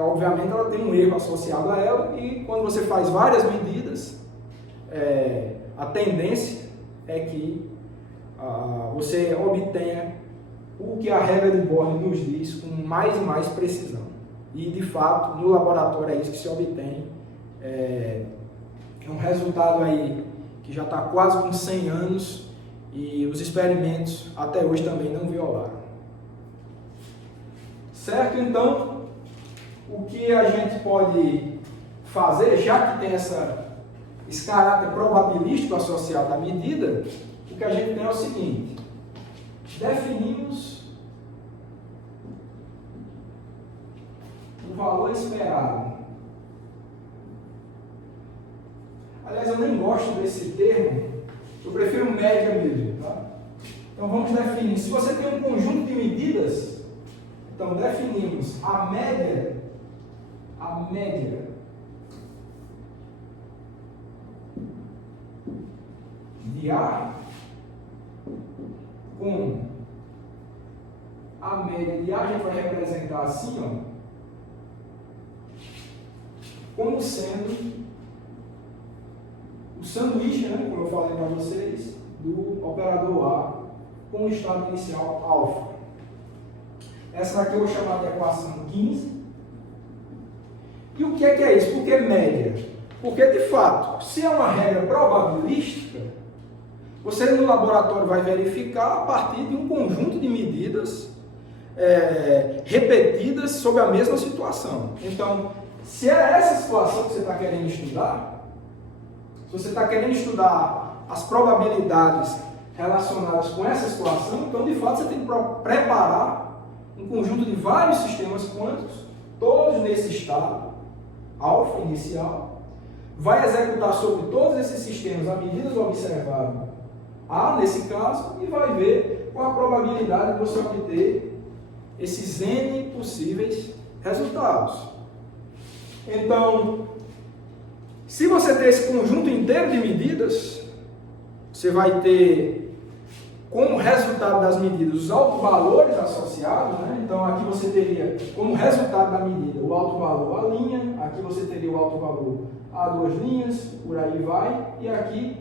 obviamente, ela tem um erro associado a ela, e quando você faz várias medidas, a tendência é que você obtenha o que a regra de Born nos diz com mais e mais precisão. E, de fato, no laboratório é isso que se obtém. É um resultado aí que já está quase com 100 anos, e os experimentos até hoje também não violaram. Certo? Então, o que a gente pode fazer, já que tem esse caráter probabilístico associado à medida, o que a gente tem é o seguinte: definimos o valor esperado. Aliás, eu nem gosto desse termo, eu prefiro média mesmo, tá? Então vamos definir. Se você tem um conjunto de medidas, então definimos a média de A com a média de A, a gente vai representar assim, ó, como sendo o sanduíche, né, como eu falei para vocês, do operador A com o estado inicial alfa. Essa daqui eu vou chamar de equação 15. E o que é isso? Por que média? Porque, de fato, se é uma regra probabilística, você no laboratório vai verificar a partir de um conjunto de medidas repetidas sobre a mesma situação. Então, se é essa situação que você está querendo estudar, se você está querendo estudar as probabilidades relacionadas com essa situação, então, de fato, você tem que preparar um conjunto de vários sistemas quânticos, todos nesse estado alfa inicial, vai executar sobre todos esses sistemas a medida do observável A, nesse caso, e vai ver qual a probabilidade de você obter esses N possíveis resultados. Então, se você ter esse conjunto inteiro de medidas, você vai ter como resultado das medidas os autovalores associados, né? Então aqui você teria como resultado da medida o autovalor A', aqui você teria o autovalor A2', por aí vai, e aqui,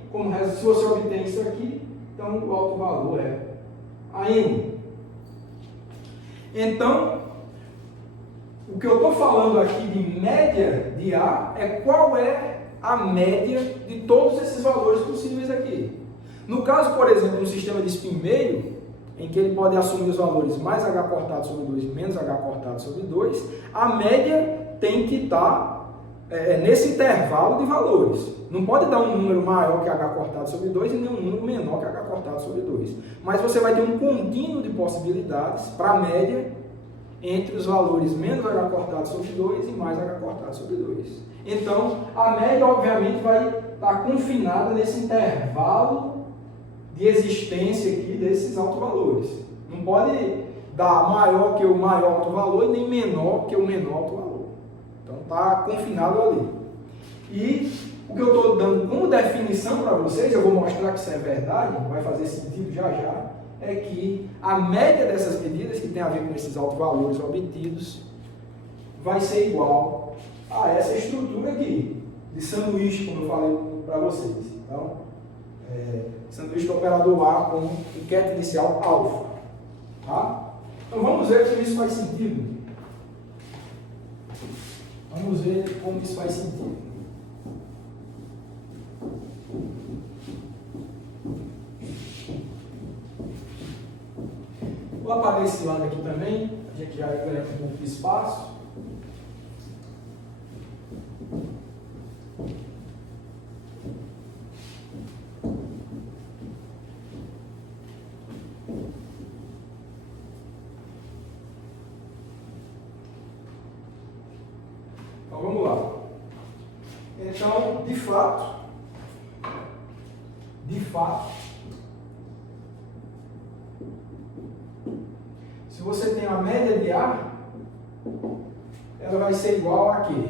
se você obtém isso aqui, então o autovalor é AN. Então, o que eu estou falando aqui de média de A é qual é a média de todos esses valores possíveis aqui. No caso, por exemplo, um sistema de spin meio, em que ele pode assumir os valores mais H cortado sobre 2 e menos H cortado sobre 2, a média tem que estar nesse intervalo de valores. Não pode dar um número maior que H cortado sobre 2 e nem um número menor que H cortado sobre 2. Mas você vai ter um contínuo de possibilidades para a média entre os valores menos H cortado sobre 2 e mais H cortado sobre 2. Então, a média, obviamente, vai estar confinada nesse intervalo de existência aqui desses autovalores. Não pode dar maior que o maior autovalor e nem menor que o menor autovalor. Então está confinado ali. E O que eu estou dando como definição para vocês, eu vou mostrar que isso é verdade, vai fazer sentido já já, é que a média dessas medidas, que tem a ver com esses altos valores obtidos, vai ser igual a essa estrutura aqui, de sanduíche, como eu falei para vocês. Então, sanduíche do operador A com enquete inicial alfa. Tá? Então, vamos ver como isso faz sentido. Vamos ver como isso faz sentido. Vou apagar esse lado aqui também, a gente já ganha um pouco de espaço. Então vamos lá. Então, de fato, se você tem a média de A, ela vai ser igual a quê?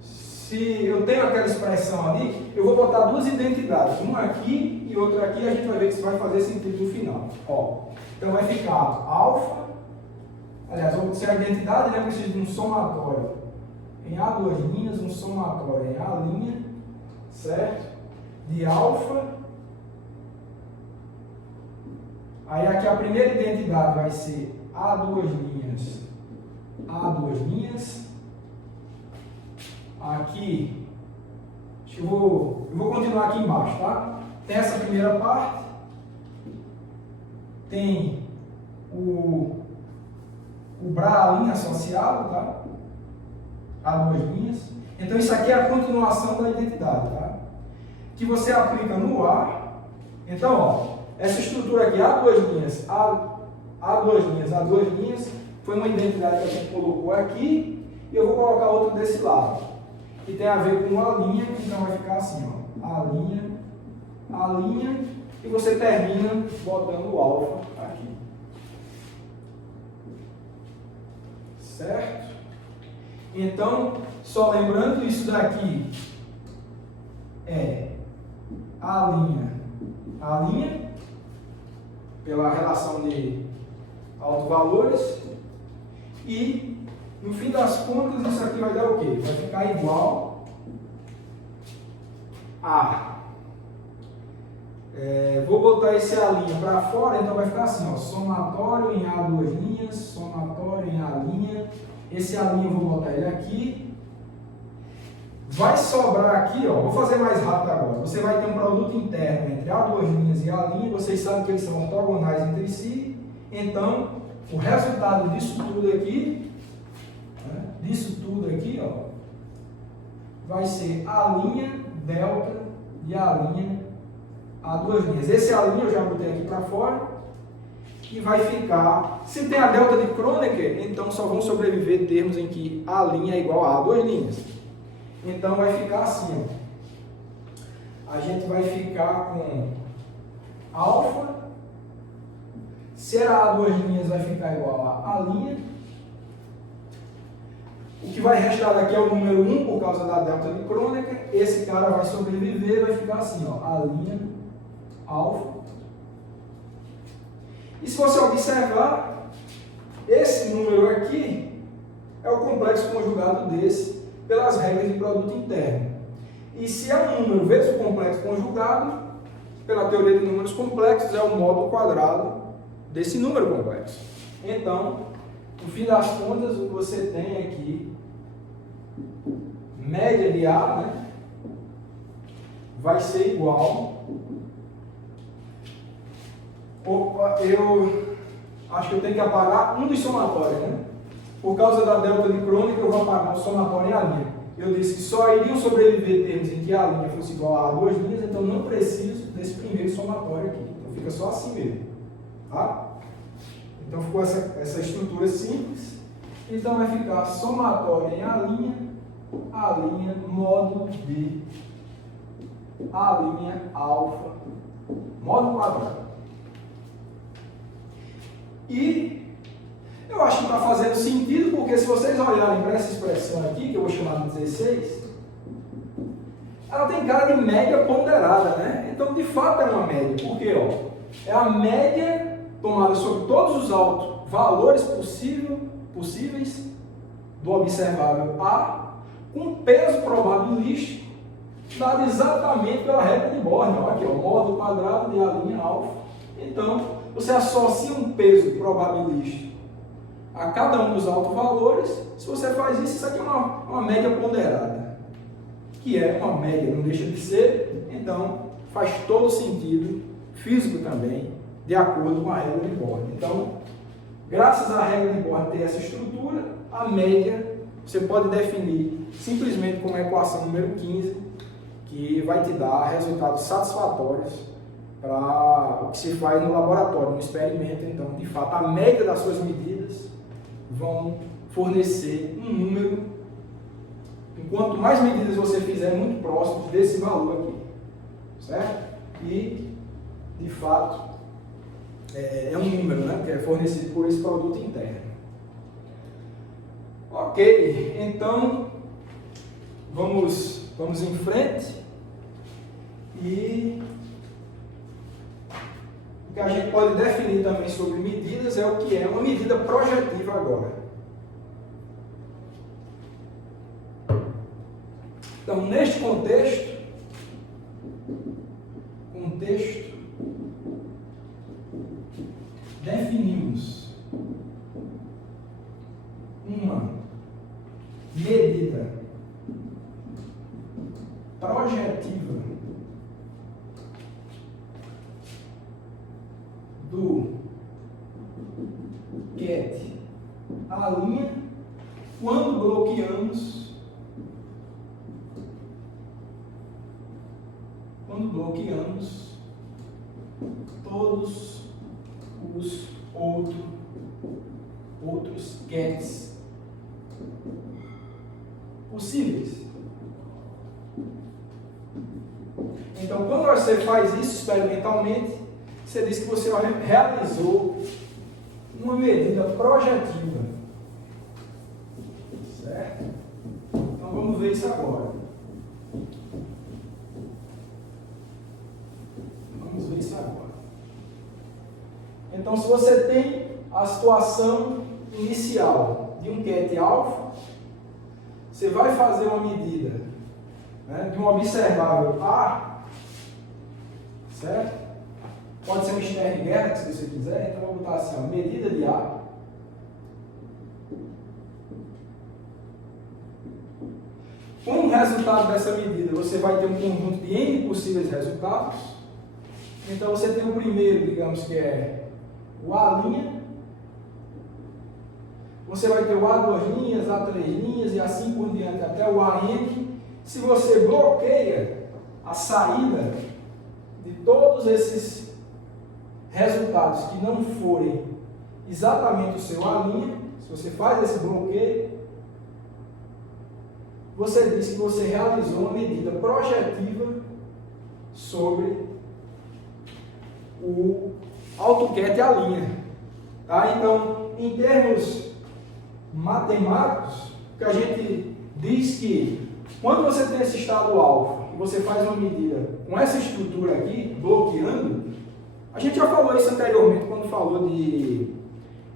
Se eu tenho aquela expressão ali, eu vou botar duas identidades, uma aqui e outra aqui, a gente vai ver que isso vai fazer sentido no final. Ó, então vai ficar alfa, aliás, se a identidade, né, precisa de um somatório em A duas linhas, um somatório em A linha, certo? De alfa. Aí aqui a primeira identidade vai ser A duas linhas, A duas linhas. Aqui, acho que eu vou continuar aqui embaixo, tá? Tem essa primeira parte, tem o BRA linha associado, tá? A duas linhas. Então isso aqui é a continuação da identidade, tá? Que você aplica no A. Então, ó, essa estrutura aqui, A duas linhas, A duas linhas, A duas linhas, foi uma identidade que a gente colocou aqui, e eu vou colocar outra desse lado, que tem a ver com a linha, então vai ficar assim, ó, a linha, e você termina botando o alfa aqui. Certo? Então, só lembrando, isso daqui é a linha, pela relação de autovalores, e no fim das contas isso aqui vai dar o quê? Vai ficar igual a vou botar esse A' para fora, então vai ficar assim, ó, somatório em A duas linhas, somatório em A', esse A' eu vou botar ele aqui, vai sobrar aqui, ó, vou fazer mais rápido agora, você vai ter um produto interno entre A duas linhas e A', vocês sabem que eles são ortogonais entre si, então o resultado disso tudo aqui, ó, vai ser A' delta de A' duas linhas. Esse A' eu já botei aqui para fora e vai ficar, se tem a delta de Kronecker, então só vão sobreviver termos em que A' é igual a duas linhas. Então vai ficar assim, ó. A gente vai ficar com alfa, se era A duas linhas vai ficar igual a A'. O que vai restar daqui é o número 1 por causa da delta de Kronecker. Esse cara vai sobreviver, vai ficar assim, ó, A', alfa. E se você observar, esse número aqui é o complexo conjugado desse pelas regras de produto interno. E se é um número vezes o complexo conjugado, pela teoria de números complexos, é o módulo quadrado desse número complexo. Então, no fim das contas, o que você tem aqui, média de A, né, vai ser igual. Opa, eu acho que eu tenho que apagar um dos somatórios, né? Por causa da delta de Kronecker, eu vou apagar o somatório em A'. Eu disse que só iriam sobreviver termos em que A' fosse igual a duas linhas, então não preciso desse primeiro somatório aqui. Então fica só assim mesmo. Tá? Então ficou essa estrutura simples. Então vai ficar somatório em A', módulo de A' alfa, módulo quadrado. E eu acho que está fazendo sentido, porque se vocês olharem para essa expressão aqui, que eu vou chamar de 16, ela tem cara de média ponderada, né? Então, de fato, é uma média. Por quê? Ó, é a média tomada sobre todos os valores possíveis do observável A, com peso probabilístico, dado exatamente pela regra de Born. Aqui, ó, módulo quadrado de A' alfa. Então, você associa um peso probabilístico a cada um dos valores. Se você faz isso, isso aqui é uma média ponderada, que é uma média, não deixa de ser. Então, faz todo sentido, físico também, de acordo com a regra de Born. Então, graças à regra de Born ter essa estrutura, a média você pode definir simplesmente como a equação número 15, que vai te dar resultados satisfatórios para o que se faz no laboratório, no experimento. Então, de fato, a média das suas medidas vão fornecer um número, enquanto mais medidas você fizer, muito próximo desse valor aqui, certo? E, de fato, é um número, né, que é fornecido por esse produto interno. Ok, então vamos em frente. E o que a gente pode definir também sobre medidas é o que é uma medida projetiva agora. Então, neste contexto, definimos uma medida projetiva do GET A' quando bloqueamos todos os outros GETs possíveis. Então, quando você faz isso experimentalmente, você diz que você realizou uma medida projetiva. Certo? Então, vamos ver isso agora. Então, se você tem a situação inicial de um GET alfa, você vai fazer uma medida, né, de um observável A, certo? Pode ser um Stern-Gerlach, se você quiser. Então, vou botar assim, ó, medida de A. Com o resultado dessa medida, você vai ter um conjunto de N possíveis resultados. Então, você tem o primeiro, digamos que é o A'. Você vai ter o A2 linhas, A3 linhas e assim por diante até o AN. Se você bloqueia a saída de todos esses resultados que não forem exatamente o seu A', se você faz esse bloqueio, você diz que você realizou uma medida projetiva sobre o AutoCAD A'. Tá? Então, em termos matemáticos, que a gente diz que quando você tem esse estado alfa e você faz uma medida com essa estrutura aqui, bloqueando, a gente já falou isso anteriormente quando falou de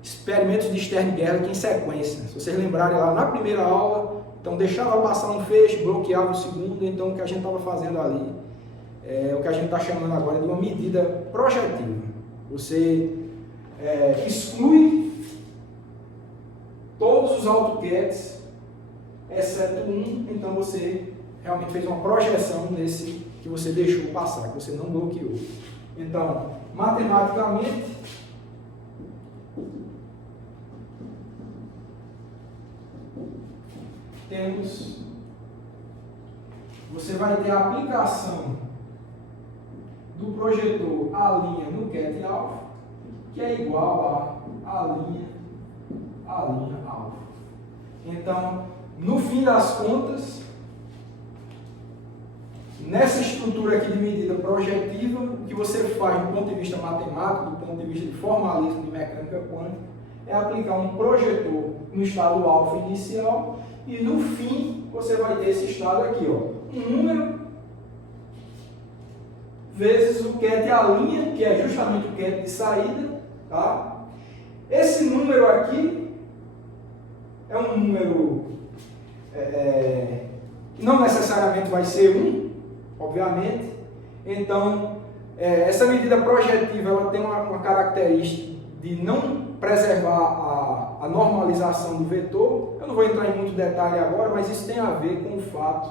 experimentos de Stern-Gerlach em sequência. Se vocês lembrarem lá na primeira aula, então deixava passar um feixe, bloqueava o segundo. Então o que a gente estava fazendo ali é o que a gente está chamando agora de uma medida projetiva. Você exclui todos os AutoCADs, exceto um. Então você realmente fez uma projeção desse que você deixou passar, que você não bloqueou. Então, matematicamente, você vai ter a aplicação do projetor A' no GET alfa, que é igual a A' alfa. Então, no fim das contas, nessa estrutura aqui de medida projetiva, o que você faz do ponto de vista matemático, do ponto de vista de formalismo de mecânica quântica, é aplicar um projetor no estado alfa inicial e no fim você vai ter esse estado aqui, ó, um número vezes o ket A', que é justamente o ket de saída, tá? Esse número aqui é um número que não necessariamente vai ser 1, obviamente. Então, essa medida projetiva ela tem uma característica de não preservar a normalização do vetor. Eu não vou entrar em muito detalhe agora, mas isso tem a ver com o fato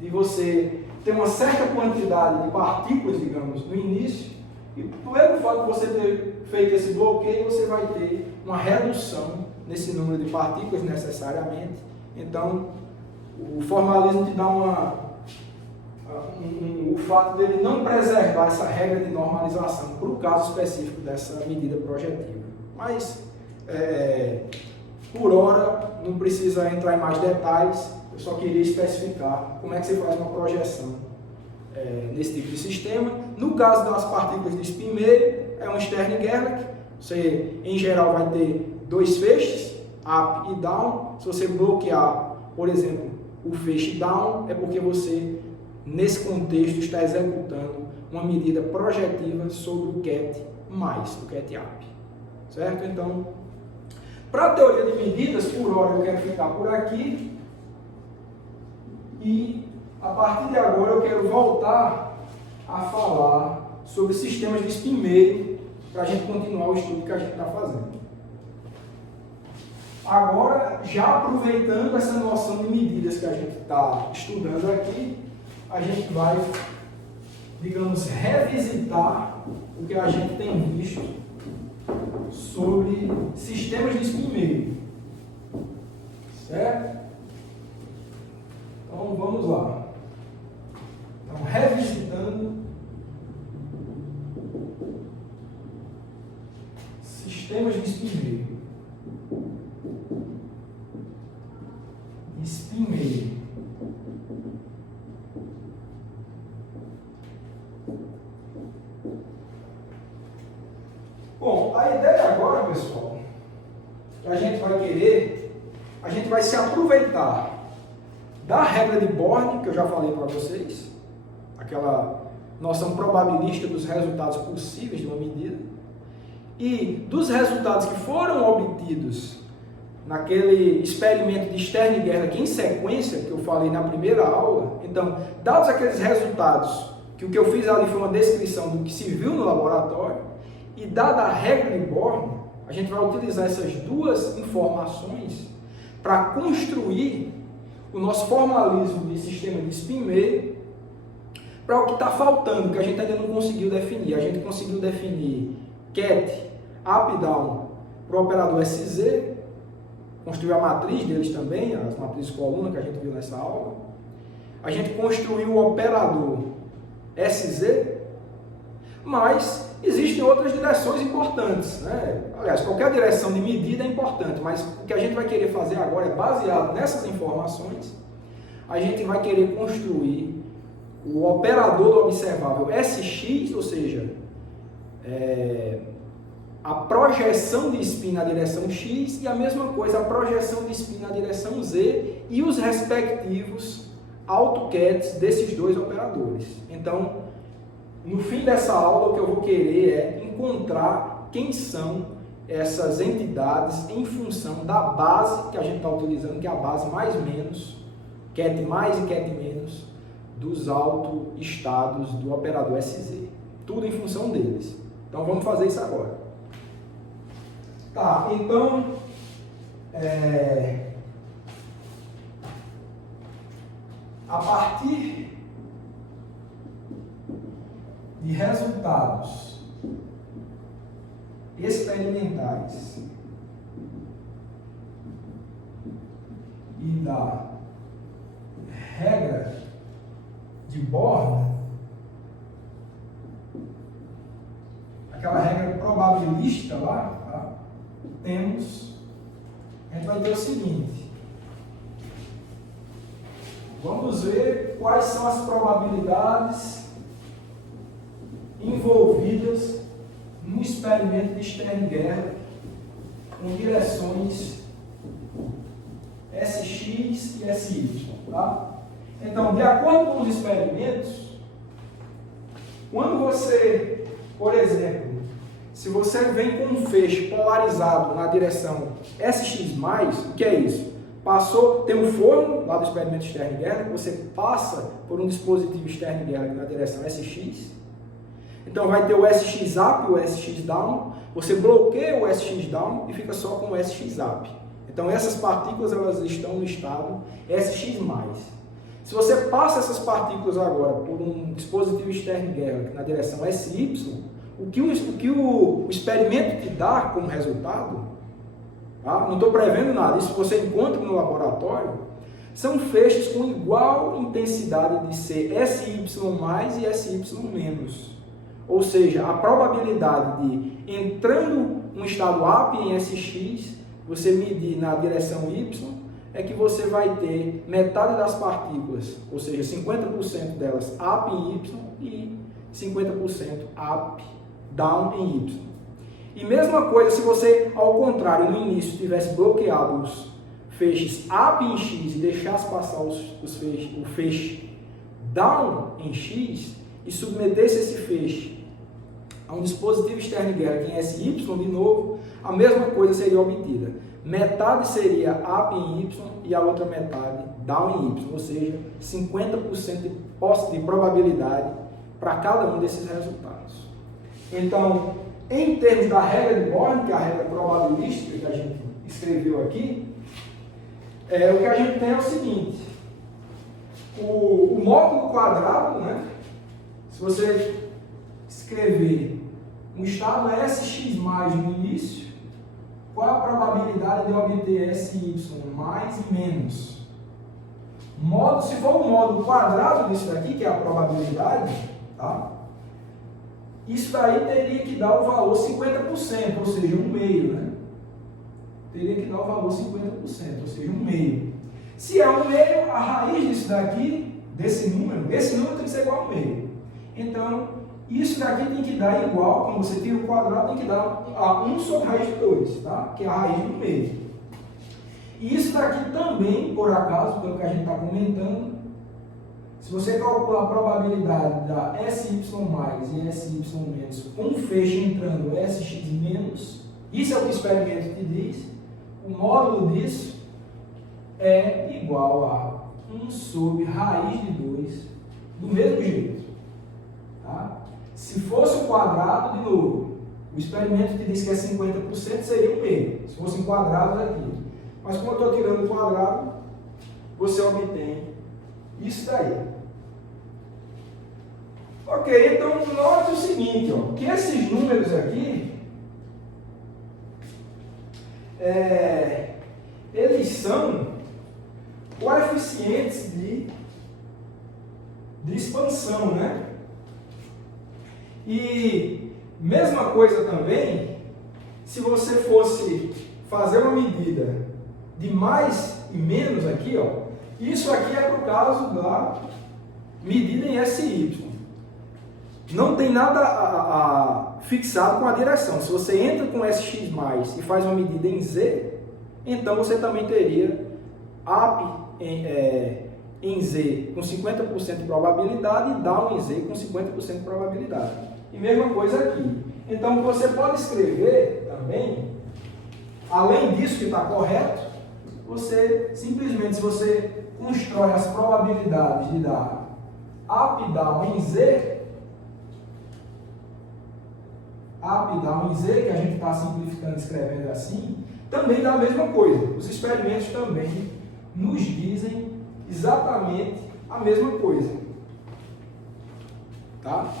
de você ter uma certa quantidade de partículas, digamos, no início, e pelo fato de você ter feito esse bloqueio, você vai ter uma redução nesse número de partículas necessariamente. Então, o formalismo te dá o fato dele não preservar essa regra de normalização para o caso específico dessa medida projetiva. Mas, por hora, não precisa entrar em mais detalhes, eu só queria especificar como é que você faz uma projeção nesse tipo de sistema. No caso das partículas de spin meio, é um Stern-Gerlach. Você, em geral, vai ter dois feixes, up e down. Se você bloquear, por exemplo, o feixe down, é porque você, nesse contexto, está executando uma medida projetiva sobre o ket mais o ket up. Certo? Então, para a teoria de medidas, por hora eu quero ficar por aqui. E a partir de agora eu quero voltar a falar sobre sistemas de spin meio para a gente continuar o estudo que a gente está fazendo. Agora, já aproveitando essa noção de medidas que a gente está estudando aqui, a gente vai, digamos, revisitar o que a gente tem visto sobre sistemas de spin meio. Certo? Então, vamos lá. Então, revisitando sistemas de spin meio. Spin meio. Bom, a ideia agora, pessoal, que a gente vai querer, a gente vai se aproveitar da regra de Born, que eu já falei para vocês, aquela noção probabilística dos resultados possíveis de uma medida, e dos resultados que foram obtidos naquele experimento de Stern-Gerlach em sequência, que eu falei na primeira aula. Então, dados aqueles resultados, que o que eu fiz ali foi uma descrição do que se viu no laboratório, e dada a regra de Born, a gente vai utilizar essas duas informações para construir o nosso formalismo de sistema de spin meio para o que está faltando, que a gente ainda não conseguiu definir. A gente conseguiu definir ket, up e down para o operador SZ, construiu a matriz deles também, as matrizes coluna que a gente viu nessa aula. A gente construiu o operador SZ, mas existem outras direções importantes, né? Aliás, qualquer direção de medida é importante, mas o que a gente vai querer fazer agora é baseado nessas informações, a gente vai querer construir o operador do observável SX, ou seja, a projeção de spin na direção X e a mesma coisa, a projeção de spin na direção Z e os respectivos AutoCADs desses dois operadores. Então, no fim dessa aula, o que eu vou querer é encontrar quem são essas entidades em função da base que a gente está utilizando, que é a base mais menos, ket mais e ket menos, dos autoestados do operador SZ. Tudo em função deles. Então, vamos fazer isso agora. Tá, então, a partir de resultados experimentais e da regra de Born, aquela regra probabilística lá, tá? A gente vai ter o seguinte: vamos ver quais são as probabilidades envolvidas no experimento de Stern-Gerlach com direções SX e SY, tá? Então, de acordo com os experimentos, Quando você, por exemplo, se você vem com um feixe polarizado na direção SX+, o que é isso? Tem um forno lá do experimento Stern-Gerlach, você passa por um dispositivo Stern-Gerlach na direção SX. Então vai ter o SX up e o SX down. Você bloqueia o SX down e fica só com o SX up. Então essas partículas elas estão no estado SX+. Se você passa essas partículas agora por um dispositivo Stern-Gerlach na direção SY, o que o experimento te dá como resultado, tá? Não estou prevendo nada, isso você encontra no laboratório, são feixes com igual intensidade de ser SY+ e SY-. Ou seja, a probabilidade de, entrando um estado up em SX, você medir na direção Y, é que você vai ter metade das partículas, ou seja, 50% delas up em Y e 50% up, down em Y. E mesma coisa se você, ao contrário, no início tivesse bloqueado os feixes up em X e deixasse passar o feixe down em X e submetesse esse feixe a um dispositivo Stern-Gerlach em SY de novo, a mesma coisa seria obtida. Metade seria up em Y e a outra metade down em Y, ou seja, 50% de probabilidade para cada um desses resultados. Então, em termos da regra de Born, que é a regra probabilística que a gente escreveu aqui, o que a gente tem é o seguinte: o módulo quadrado, né? Se você escrever um estado SX+ no início, qual é a probabilidade de obter SY mais e menos? Se for o módulo quadrado disso daqui, que é a probabilidade, tá? Isso daí teria que dar o valor 50%, ou seja, 1/2, né? Teria que dar o valor 50%, ou seja, 1/2. Se é 1/2, a raiz disso daqui, desse número tem que ser igual a 1/2. Então, isso daqui tem que dar igual, quando você tira o quadrado, tem que dar a 1 sobre raiz de 2, tá? Que é a raiz de 1/2. E isso daqui também, por acaso, pelo que a gente está comentando, se você calcular a probabilidade da SY+ e SY- com um feixe entrando SX-, isso é o que o experimento te diz, o módulo disso é igual a 1 sobre raiz de 2, do mesmo jeito. Tá? Se fosse o quadrado, de novo, o experimento te diz que é 50%, seria 1/2, se fossem quadrados aqui. Mas como eu estou tirando o quadrado, você obtém isso daí. Ok, então note o seguinte, ó, que esses números aqui, eles são coeficientes de expansão, né? E mesma coisa também, se você fosse fazer uma medida de mais e menos aqui, ó, isso aqui é para o caso da medida em SY. Não tem nada fixado com a direção. Se você entra com SX+, e faz uma medida em Z, então você também teria up em Z com 50% de probabilidade e down em Z com 50% de probabilidade. E mesma coisa aqui. Então você pode escrever também, além disso que está correto, você simplesmente, se você constrói as probabilidades de dar up e down em Z, up e down em Z, que a gente está simplificando escrevendo assim, também dá a mesma coisa. Os experimentos também nos dizem exatamente a mesma coisa. Tá?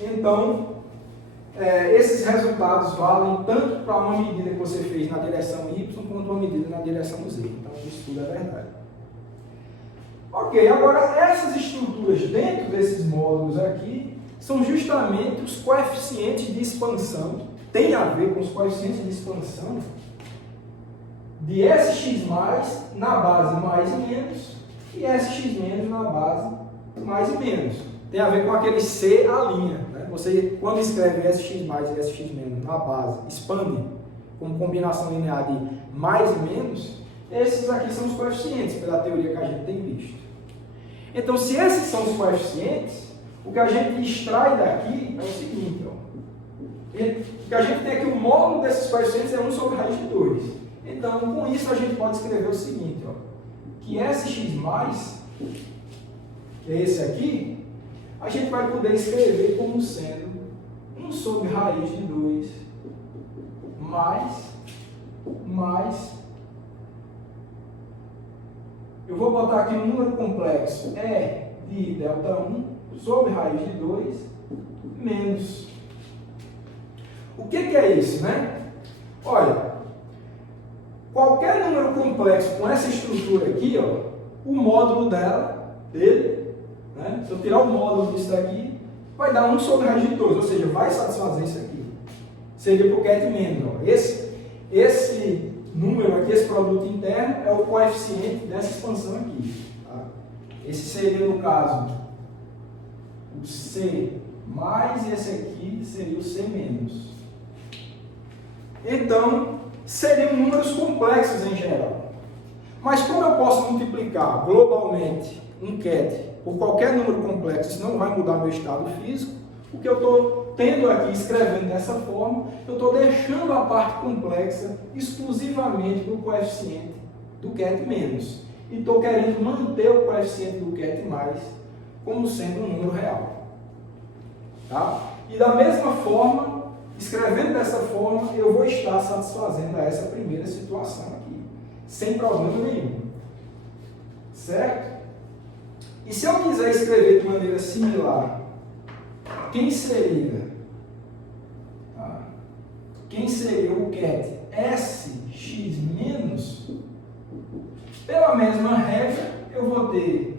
Então, esses resultados valem tanto para uma medida que você fez na direção Y, quanto uma medida na direção Z. Então, isso tudo é verdade. Ok, agora essas estruturas dentro desses módulos aqui são justamente os coeficientes de expansão, tem a ver com os coeficientes de expansão de SX+ na base mais e menos e SX- na base mais e menos. Tem a ver com aquele C à linha. Né? Você, quando escreve SX+ e SX- na base, expande como combinação linear de mais e menos, esses aqui são os coeficientes, pela teoria que a gente tem visto. Então, se esses são os coeficientes, O que a gente extrai daqui é o seguinte, ó. O que a gente tem aqui, o módulo desses coeficientes é 1 sobre raiz de 2. Então, com isso, a gente pode escrever o seguinte, ó, que Sx+, que é esse aqui, a gente vai poder escrever como sendo 1 sobre raiz de 2 mais, eu vou botar aqui um número complexo, E de ΔI sobre raiz de 2 menos. O que é isso, né? Olha, qualquer número complexo com essa estrutura aqui, ó, o módulo dele, né? Se eu tirar o módulo disso daqui, vai dar 1 sobre raiz de 2, ou seja, vai satisfazer isso aqui. Seria para o ket menos. Ó. Esse número aqui, esse produto interno, é o coeficiente dessa expansão aqui. Tá? Esse seria, no caso, o C mais, e esse aqui seria o C menos. Então, seriam números complexos em geral. Mas como eu posso multiplicar globalmente um ket por qualquer número complexo, isso não vai mudar meu estado físico, o que eu estou tendo aqui, escrevendo dessa forma, eu estou deixando a parte complexa exclusivamente do coeficiente do ket menos. E estou querendo manter o coeficiente do ket mais como sendo um número real. Tá? E da mesma forma, escrevendo dessa forma, eu vou estar satisfazendo a essa primeira situação aqui, sem problema nenhum. Certo? E se eu quiser escrever de maneira similar, quem seria o ket Sx menos, pela mesma regra, eu vou ter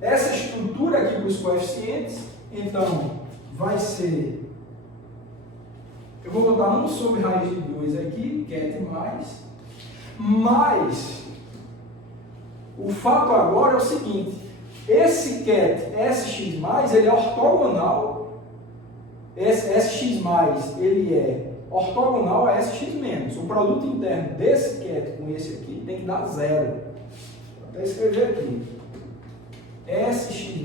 essa estrutura aqui para os coeficientes, então vai ser, eu vou botar 1 sobre raiz de 2 aqui, ket mais o fato agora é o seguinte, esse ket Sx+, ele é ortogonal, esse Sx+, ele é ortogonal a Sx-. O produto interno desse ket com esse aqui tem que dar 0. Vou até escrever aqui. Sx+,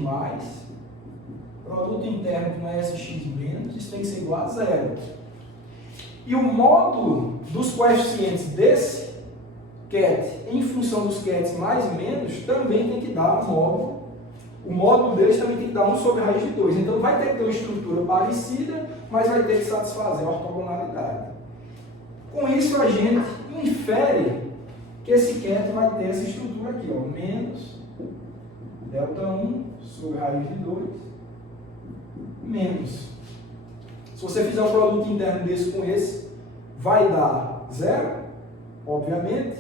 produto interno com Sx-, isso tem que ser igual a 0. E o módulo dos coeficientes desse ket em função dos kets mais e menos também tem que dar um módulo. O módulo deles também tem que dar 1 sobre raiz de 2. Então vai ter que ter uma estrutura parecida, mas vai ter que satisfazer a ortogonalidade. Com isso a gente infere que esse ket vai ter essa estrutura aqui, ó, menos ΔI sobre raiz de 2 menos. Se você fizer um produto interno desse com esse, vai dar 0, obviamente.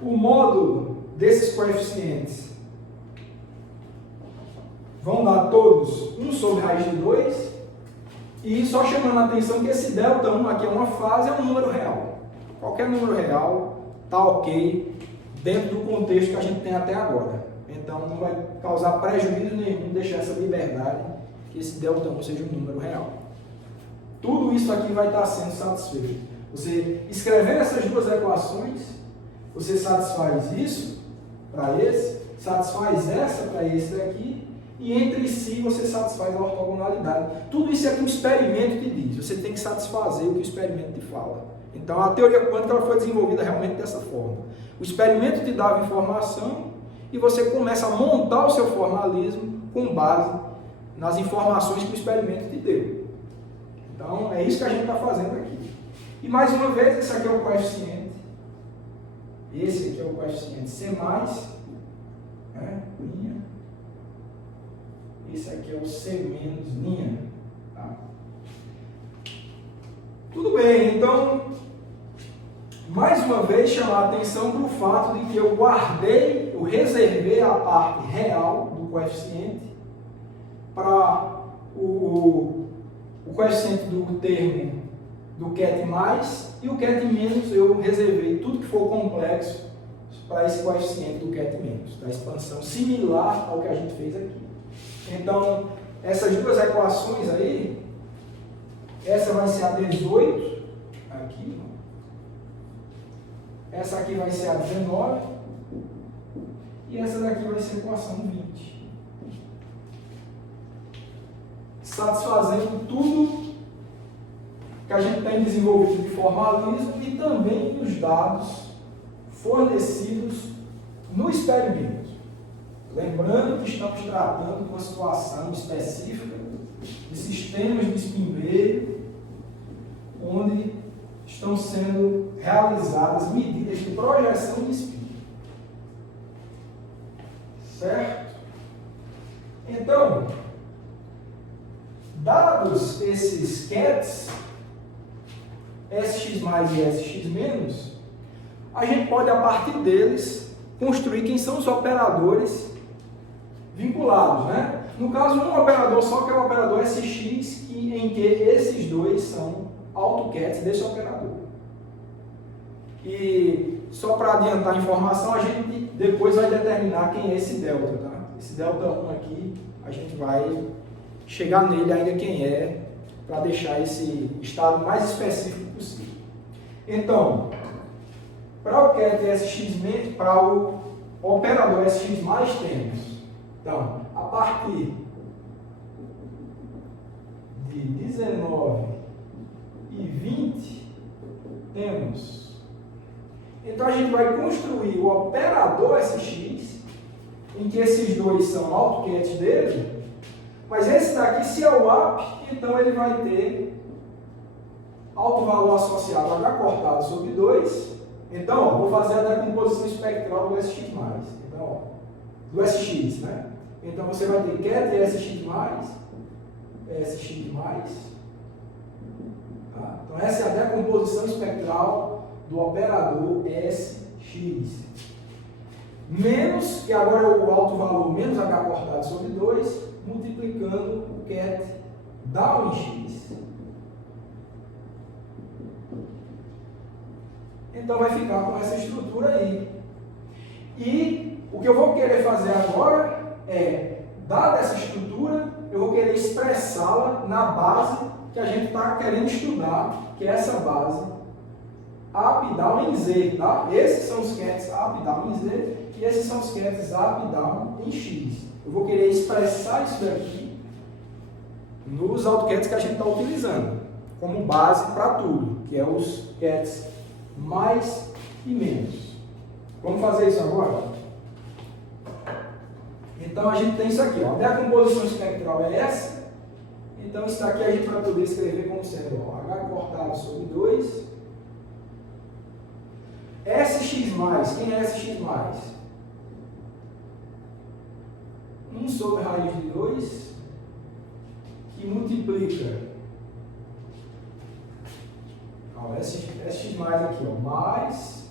O módulo desses coeficientes vão dar todos 1 sobre raiz de 2, e só chamando a atenção que esse ΔI aqui é uma fase, é um número real. Qualquer número real está ok dentro do contexto que a gente tem até agora. Então não vai causar prejuízo nenhum deixar essa liberdade que esse ΔI seja um número real. Tudo isso aqui vai estar sendo satisfeito. Você escrevendo essas duas equações, você satisfaz isso para esse, satisfaz essa para esse daqui, e entre si você satisfaz a ortogonalidade. Tudo isso é que o experimento te diz. Você tem que satisfazer o que o experimento te fala. Então a teoria quântica ela foi desenvolvida realmente dessa forma. O experimento te dava informação e você começa a montar o seu formalismo com base nas informações que o experimento te deu. Então é isso que a gente está fazendo aqui. E mais uma vez, esse aqui é o coeficiente. Esse aqui é o coeficiente C+, né, linha. Esse aqui é o C menos linha. Tá? Tudo bem, então, mais uma vez chamar a atenção para o fato de que eu reservei a parte real do coeficiente para o coeficiente do termo do ket mais, e o ket menos eu reservei tudo que for complexo para esse coeficiente do ket menos, da expansão similar ao que a gente fez aqui. Então, essas duas equações aí, essa vai ser a 18, aqui, essa aqui vai ser a 19, e essa daqui vai ser a equação 20. satisfazendo tudo que a gente tem desenvolvido de formalismo e também os dados fornecidos no experimento. Lembrando que estamos tratando de uma situação específica de sistemas de spin-wave, onde estão sendo realizadas medidas de projeção de spin. Certo? Então, dados esses cats, SX mais e SX menos, a gente pode, a partir deles, construir quem são os operadores vinculados, né? No caso, um operador só, que é o operador SX, em que esses dois são AutoCats desse operador. E só para adiantar a informação, a gente depois vai determinar quem é esse delta, tá? Esse delta 1 aqui, a gente vai chegar nele ainda quem é, para deixar esse estado mais específico possível. Então, para o cat SX, para o operador SX+, temos, então, a partir de 19 e 20, temos. Então, a gente vai construir o operador SX, em que esses dois são AutoCats dele, mas esse daqui, se é o AP, então ele vai ter autovalor associado H cortado sobre 2. Então, ó, vou fazer a decomposição espectral do SX+. Então, ó, do SX, né? Então, você vai ter cat SX+, SX+. Tá? Então, essa é a decomposição espectral do operador SX. Menos, que agora é o alto valor menos H cortado sobre 2, multiplicando o cat down em X. Então vai ficar com essa estrutura aí. E o que eu vou querer fazer agora é, dada essa estrutura, eu vou querer expressá-la na base que a gente está querendo estudar, que é essa base up, down em Z, tá? Esses são os cats up, down em Z, e esses são os cats up, down em X. Eu vou querer expressar isso daqui nos AutoCats que a gente está utilizando, como base para tudo, que é os cats mais e menos. Vamos fazer isso agora? Então a gente tem isso aqui, ó. A decomposição espectral é essa. Então isso daqui a gente vai poder escrever como sendo, ó, H cortado sobre 2. SX+, quem é SX+? 1 sobre raiz de 2, que multiplica, ó, SX aqui, ó, mais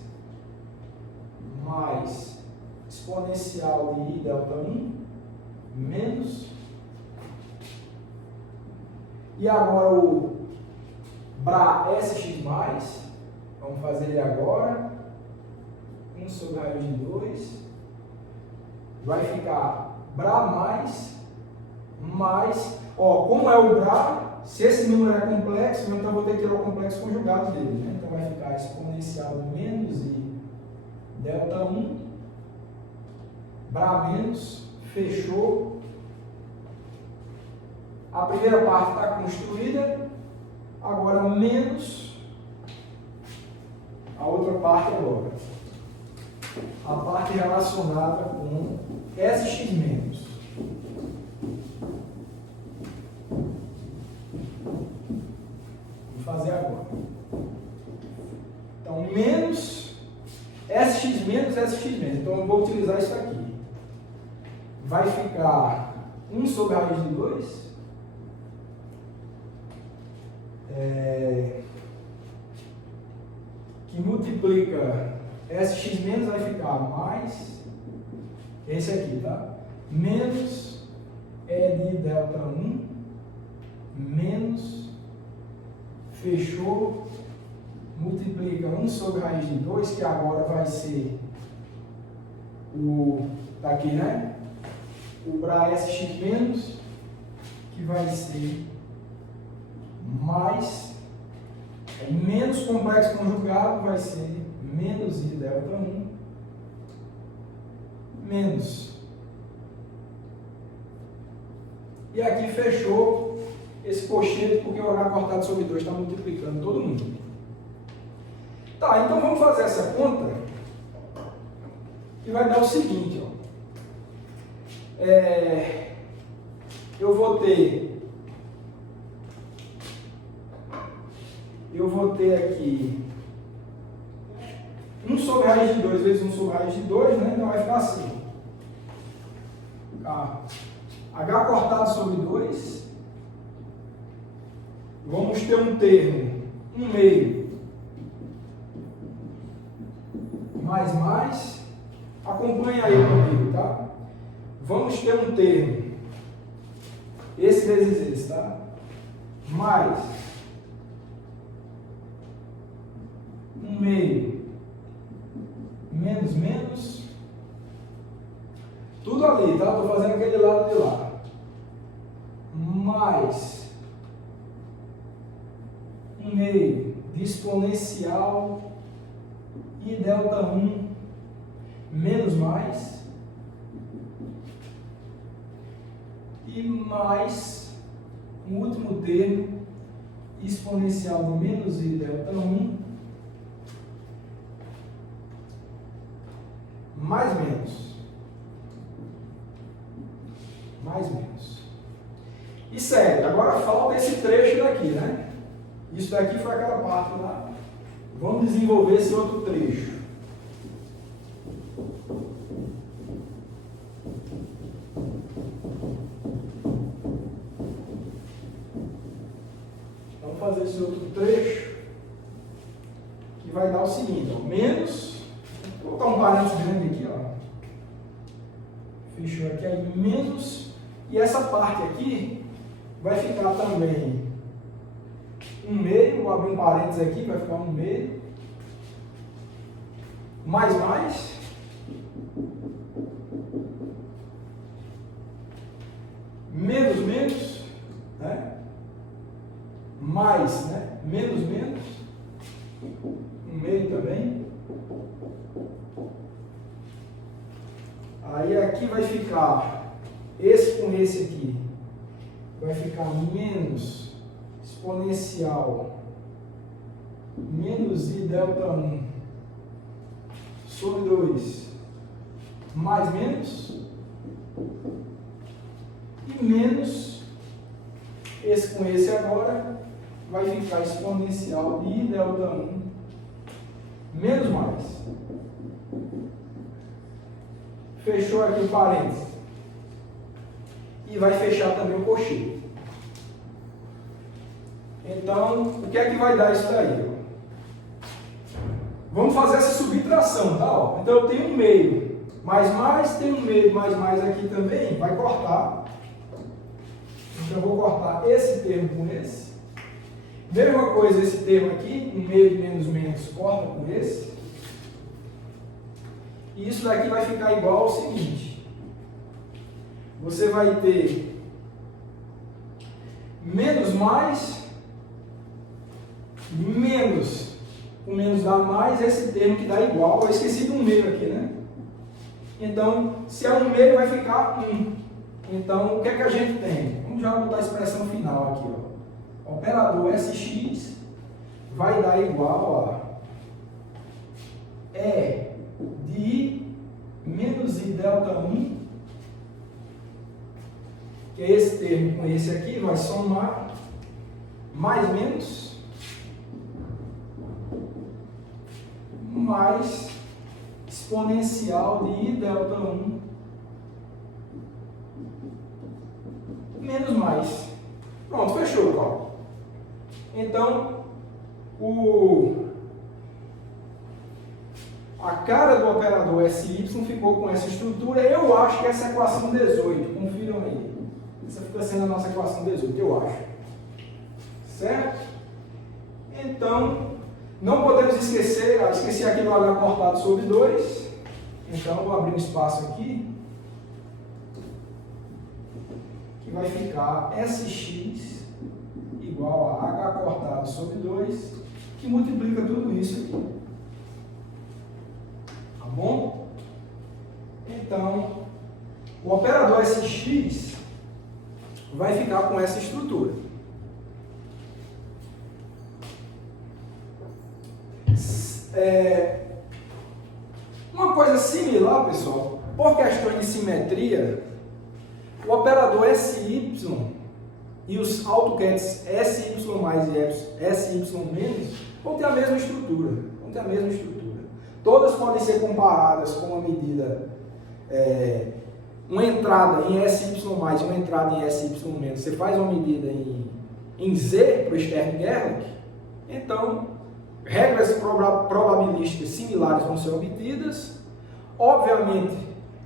exponencial de I delta 1, menos, e agora o BRA SX+, vamos fazer ele agora, 1 sobre raiz de 2, vai ficar BRA mais, ó, como é o BRA, se esse número é complexo, então eu vou ter que tirar o complexo conjugado dele, né? Então vai ficar exponencial de menos I delta 1, BRA menos, fechou. A primeira parte está construída, agora menos a outra parte agora. A parte relacionada com SX menos. Vou fazer agora. Então, menos SX menos SX menos. Então, eu vou utilizar isso aqui. Vai ficar 1 sobre a raiz de 2. Que multiplica SX menos, vai ficar mais esse aqui, tá? Menos E de delta 1 menos, fechou, multiplica 1 sobre raiz de 2, que agora vai ser o, tá aqui, né? O BRA SX menos, que vai ser mais, menos complexo conjugado, vai ser menos I delta 1, menos. E aqui fechou esse quociente, porque o H cortado sobre 2 está multiplicando todo mundo. Tá, então vamos fazer essa conta, que vai dar o seguinte, ó. Eu vou ter aqui 1 sobre raiz de 2 vezes 1 sobre raiz de 2, né? Então vai ficar assim. H cortado sobre 2. Vamos ter um termo, 1 meio, mais. Acompanha aí comigo, tá? Vamos ter um termo, esse vezes esse, tá? Mais 1 meio, menos, tudo ali, tá? Estou fazendo aquele lado de lá. Mais 1 meio de exponencial e delta 1 menos mais. E mais um último termo, exponencial de menos i delta 1 mais menos. E segue. Agora falta esse trecho daqui, né? Isso daqui foi aquela parte lá. Vamos desenvolver esse outro trecho. Vamos fazer esse outro trecho, que vai dar o seguinte, ó, menos, vou botar um parênteses grande aqui, ó. Fechou aqui, aí menos, e essa parte aqui vai ficar também 1 meio, vou abrir um parênteses aqui, vai ficar 1 meio, mais, menos, né? Mais, né? Menos, 1 meio também. Aí aqui vai ficar, esse com esse aqui, vai ficar menos exponencial, menos i delta 1 sobre 2, mais menos, e menos, esse com esse agora, vai ficar exponencial de i delta 1 menos mais. Fechou aqui o parênteses. E vai fechar também o cocheiro. Então, o que é que vai dar isso daí? Vamos fazer essa subtração, tá? Ó, então eu tenho 1 meio, mais, tem 1 meio, mais aqui também, vai cortar. Então eu vou cortar esse termo com esse. Mesma coisa esse termo aqui, 1 meio de menos, corta com esse. E isso daqui vai ficar igual ao seguinte. Você vai ter menos mais, menos, o menos dá mais, esse termo que dá igual. Eu esqueci de 1 meio aqui, né? Então, se é 1 meio, vai ficar 1. Então, o que é que a gente tem? Vamos já botar a expressão final aqui, ó. O operador SX vai dar igual a E de I menos I delta 1, que é esse termo com esse aqui, vai somar, mais menos, mais exponencial de I delta 1 menos mais. Pronto, fechou, Paulo. Então, a cara do operador SY ficou com essa estrutura. Eu acho que essa é a equação 18. Confiram aí. Essa fica sendo a nossa equação 18, eu acho. Certo? Então, não podemos esquecer, esqueci aqui do H cortado sobre 2. Então, eu vou abrir um espaço aqui, que vai ficar SX igual a H cortado sobre 2, que multiplica tudo isso aqui. Tá bom? Então, o operador SX vai ficar com essa estrutura. Uma coisa similar, pessoal, por questões de simetria, o operador SY e os AutoCADs SY mais e SY menos vão ter a mesma estrutura. Todas podem ser comparadas com uma medida, uma entrada em SY mais e uma entrada em SY menos. Você faz uma medida em Z para o Stern-Gerlach, então regras probabilísticas similares vão ser obtidas. Obviamente,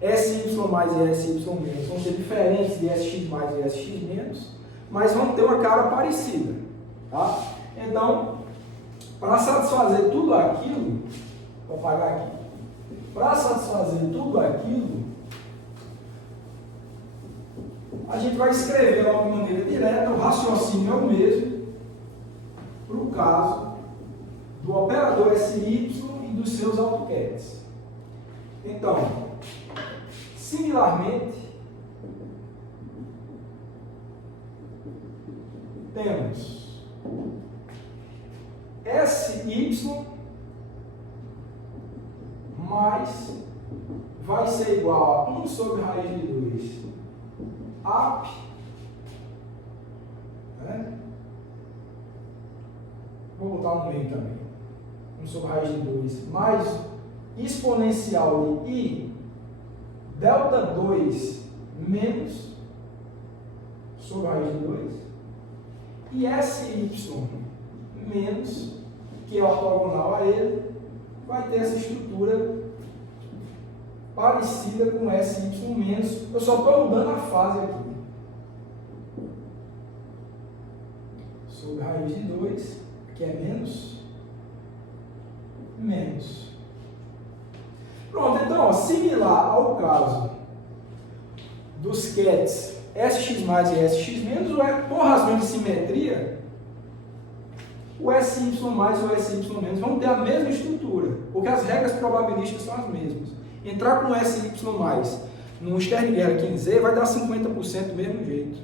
SY mais e SY menos vão ser diferentes de SX mais e SX menos, mas vão ter uma cara parecida. Tá? Então, para satisfazer tudo aquilo, vou apagar aqui. Para satisfazer tudo aquilo, a gente vai escrever logo de maneira direta, o raciocínio é o mesmo para o caso do operador SY e dos seus AutoCADs. Então, similarmente, temos SY mais vai ser igual a 1 sobre raiz de 2 AP, né? Vou botar no meio também, 1 sobre raiz de 2 mais exponencial de I delta 2 menos sobre raiz de 2 e SY menos, que é ortogonal a ele, vai ter essa estrutura parecida com SY menos. Eu só estou mudando a fase aqui. Sobre raiz de 2, que é menos. Pronto, então, ó, similar ao caso dos CADs SX mais e SX menos, por razão de simetria, o SY mais e o SY menos vão ter a mesma estrutura, porque as regras probabilísticas são as mesmas. Entrar com SY mais no Stern-Gerlach em Z vai dar 50% do mesmo jeito.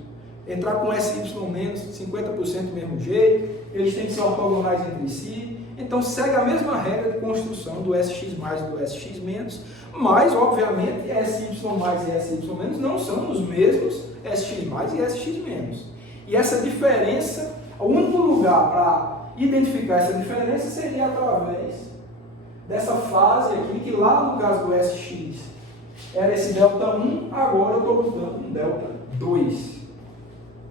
Entrar com SY menos, 50% do mesmo jeito. Eles têm que ser ortogonais entre si. Então segue a mesma regra de construção do SX mais e do SX menos, mas obviamente SY mais e SY menos não são os mesmos SX mais e SX menos. E essa diferença, o único lugar para identificar essa diferença seria através dessa fase aqui, que lá no caso do SX era esse delta 1, agora eu estou botando um delta 2.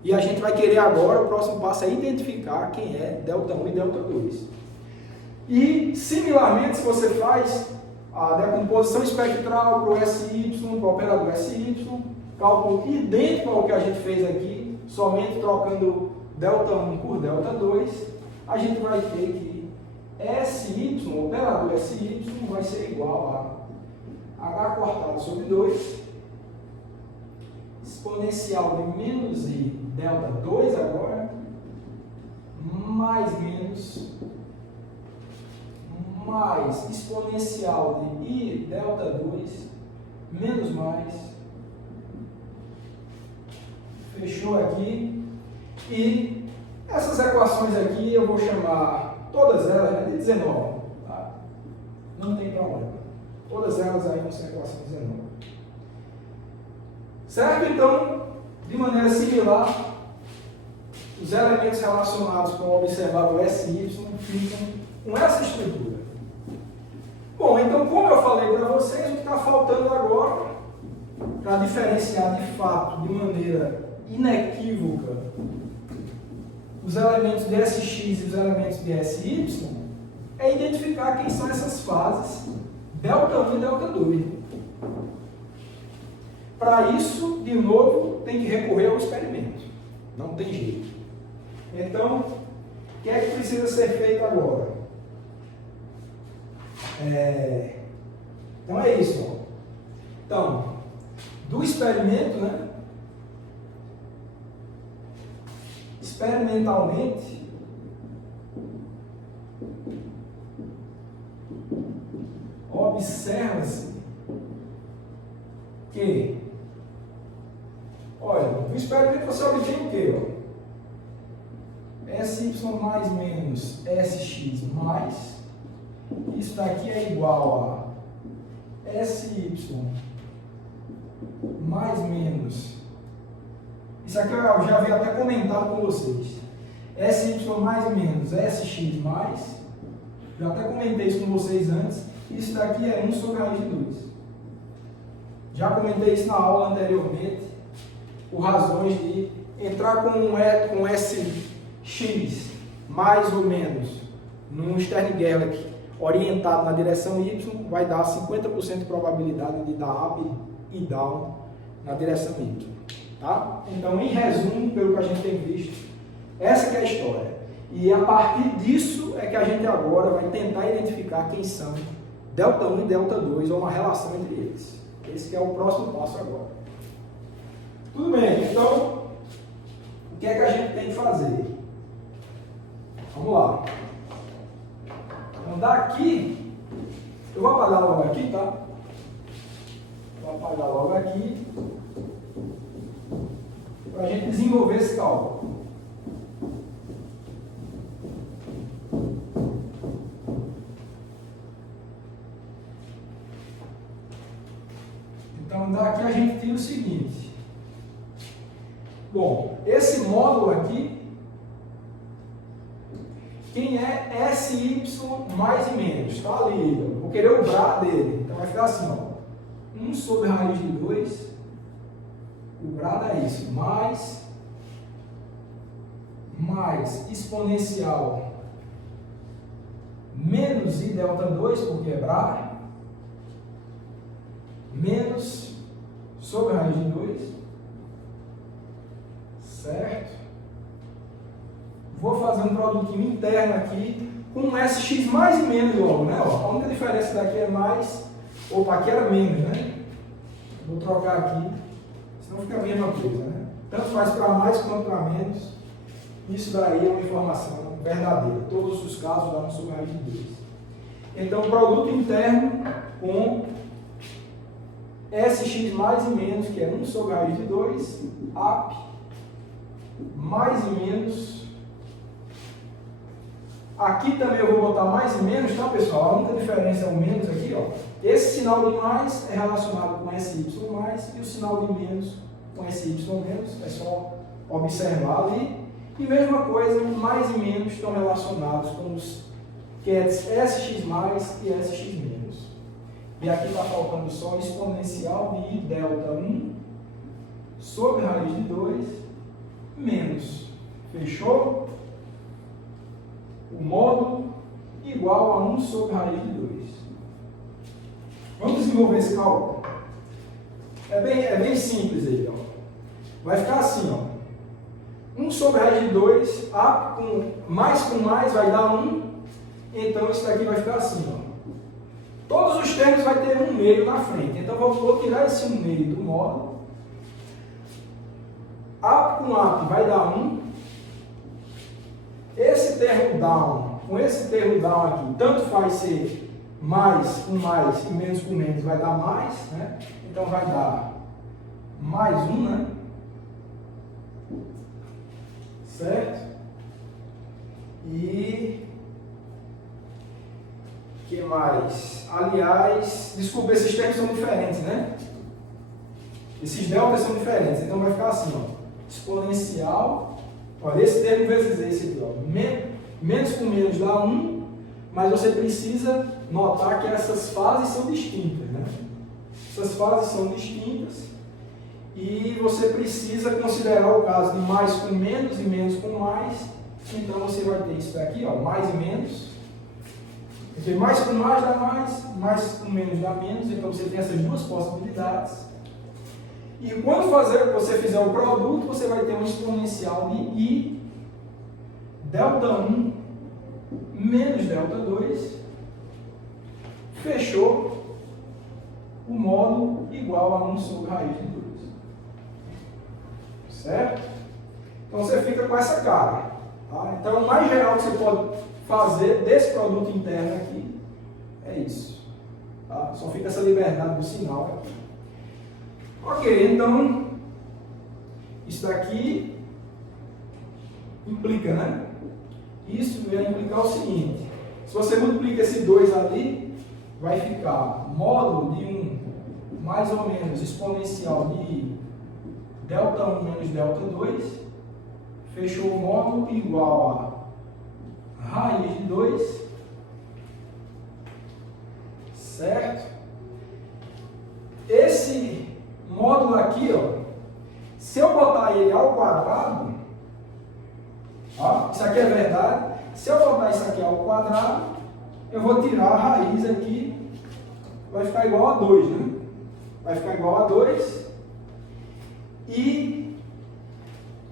E a gente vai querer agora, o próximo passo é identificar quem é delta 1 e delta 2. E, similarmente, se você faz a decomposição espectral para o SY, para o operador SY, cálculo idêntico ao que a gente fez aqui, somente trocando delta 1 por delta 2, a gente vai ter que SY, o operador SY, vai ser igual a H cortado sobre 2, exponencial de menos I delta 2 agora, mais menos mais exponencial de I delta 2 menos mais, fechou aqui, e essas equações aqui eu vou chamar todas elas de 19, tá? Não tem problema, todas elas aí vão ser equações 19, certo? Então, de maneira similar, os elementos relacionados com o observável SY ficam com essa estrutura. Bom, então, como eu falei para vocês, o que está faltando agora, para diferenciar de fato, de maneira inequívoca, os elementos de SX e os elementos de SY, é identificar quem são essas fases delta 1 e delta 2. Para isso, de novo, tem que recorrer ao experimento. Não tem jeito. Então, o que é que precisa ser feito agora? Então é isso. Ó. Então, do experimento, né? Experimentalmente, observa-se que, olha, no experimento você obtém o quê? SY mais menos SX mais isso daqui é igual a SY mais menos. Isso aqui eu já havia até comentado com vocês. SY mais menos SX mais. Já até comentei isso com vocês antes. Isso daqui é 1 sobre a raiz de 2. Já comentei isso na aula anteriormente. Por razões de entrar com SX mais ou menos num Stern-Gerlach orientado na direção Y, vai dar 50% de probabilidade de dar up e down na direção Y. Tá? Então, em resumo, pelo que a gente tem visto, essa que é a história. E a partir disso é que a gente agora vai tentar identificar quem são ΔI e ΔI, ou uma relação entre eles. Esse que é o próximo passo agora. Tudo bem, então, o que é que a gente tem que fazer? Vamos lá. Então, daqui, eu vou apagar logo aqui, tá? Vou apagar logo aqui, para a gente desenvolver esse cálculo. Então, daqui a gente tem o seguinte. Bom, esse módulo aqui, quem é SY mais e menos? Está ali, eu vou querer o brá dele. Então vai ficar assim, ó. 1 sobre a raiz de 2, o brá é isso, mais exponencial menos I ΔI, porque é brá, menos sobre a raiz de 2, certo? Vou fazer um produtinho interno aqui com um SX mais e menos logo, né? Ó, a única diferença daqui é mais, opa, aqui era menos, né? Vou trocar aqui, senão fica a mesma coisa, né? Tanto faz para mais quanto para menos. Isso daí é uma informação verdadeira. Todos os casos dá 1 sobre a raiz de 2. Então, produto interno com SX mais e menos, que é 1 sobre a raiz de 2, AP mais e menos. Aqui também eu vou botar mais e menos, tá, pessoal? A única diferença é o menos aqui, ó. Esse sinal de mais é relacionado com SY mais e o sinal de menos com SY menos. É só observar ali. E mesma coisa, mais e menos estão relacionados com os cats SX mais e SX menos. E aqui está faltando só exponencial de I ΔI sobre a raiz de 2 menos. Fechou? O módulo igual a 1 sobre a raiz de 2. Vamos desenvolver esse cálculo? É bem simples aí, ó. Vai ficar assim, ó. 1 sobre a raiz de 2, A com mais vai dar 1. Então isso daqui vai ficar assim, ó. Todos os termos vai ter 1 meio na frente. Então vou tirar esse 1 meio do módulo. A com A vai dar 1. Esse termo down, com esse termo down aqui, tanto faz ser mais com mais e menos com menos, vai dar mais, né? Então vai dar mais 1, né? Certo? E que mais? Aliás, desculpa, esses termos são diferentes, né? Esses deltas são diferentes, então vai ficar assim, ó. Exponencial. Olha, esse termo vezes esse aqui, ó. Menos com menos dá 1, mas você precisa notar que essas fases são distintas, né? Essas fases são distintas e você precisa considerar o caso de mais com menos e menos com mais. Então você vai ter isso daqui, ó, mais e menos. Porque mais com mais dá mais com menos dá menos. Então você tem essas duas possibilidades. E quando você fizer o produto, você vai ter um exponencial de I ΔI menos ΔI. Fechou o módulo igual a 1 sobre a raiz de 2. Certo? Então você fica com essa cara. Tá? Então o mais geral que você pode fazer desse produto interno aqui é isso. Tá? Só fica essa liberdade do sinal aqui. Ok, então isso daqui implica, né? Isso vai implicar o seguinte: Se você multiplica esse 2 ali, vai ficar módulo de 1 mais ou menos exponencial de ΔI menos ΔI2, fechou o módulo igual a raiz de 2, certo? Esse módulo aqui, ó, se eu botar ele ao quadrado, ó, isso aqui é verdade, se eu botar isso aqui ao quadrado, eu vou tirar a raiz aqui, vai ficar igual a 2, né? Vai ficar igual a 2. E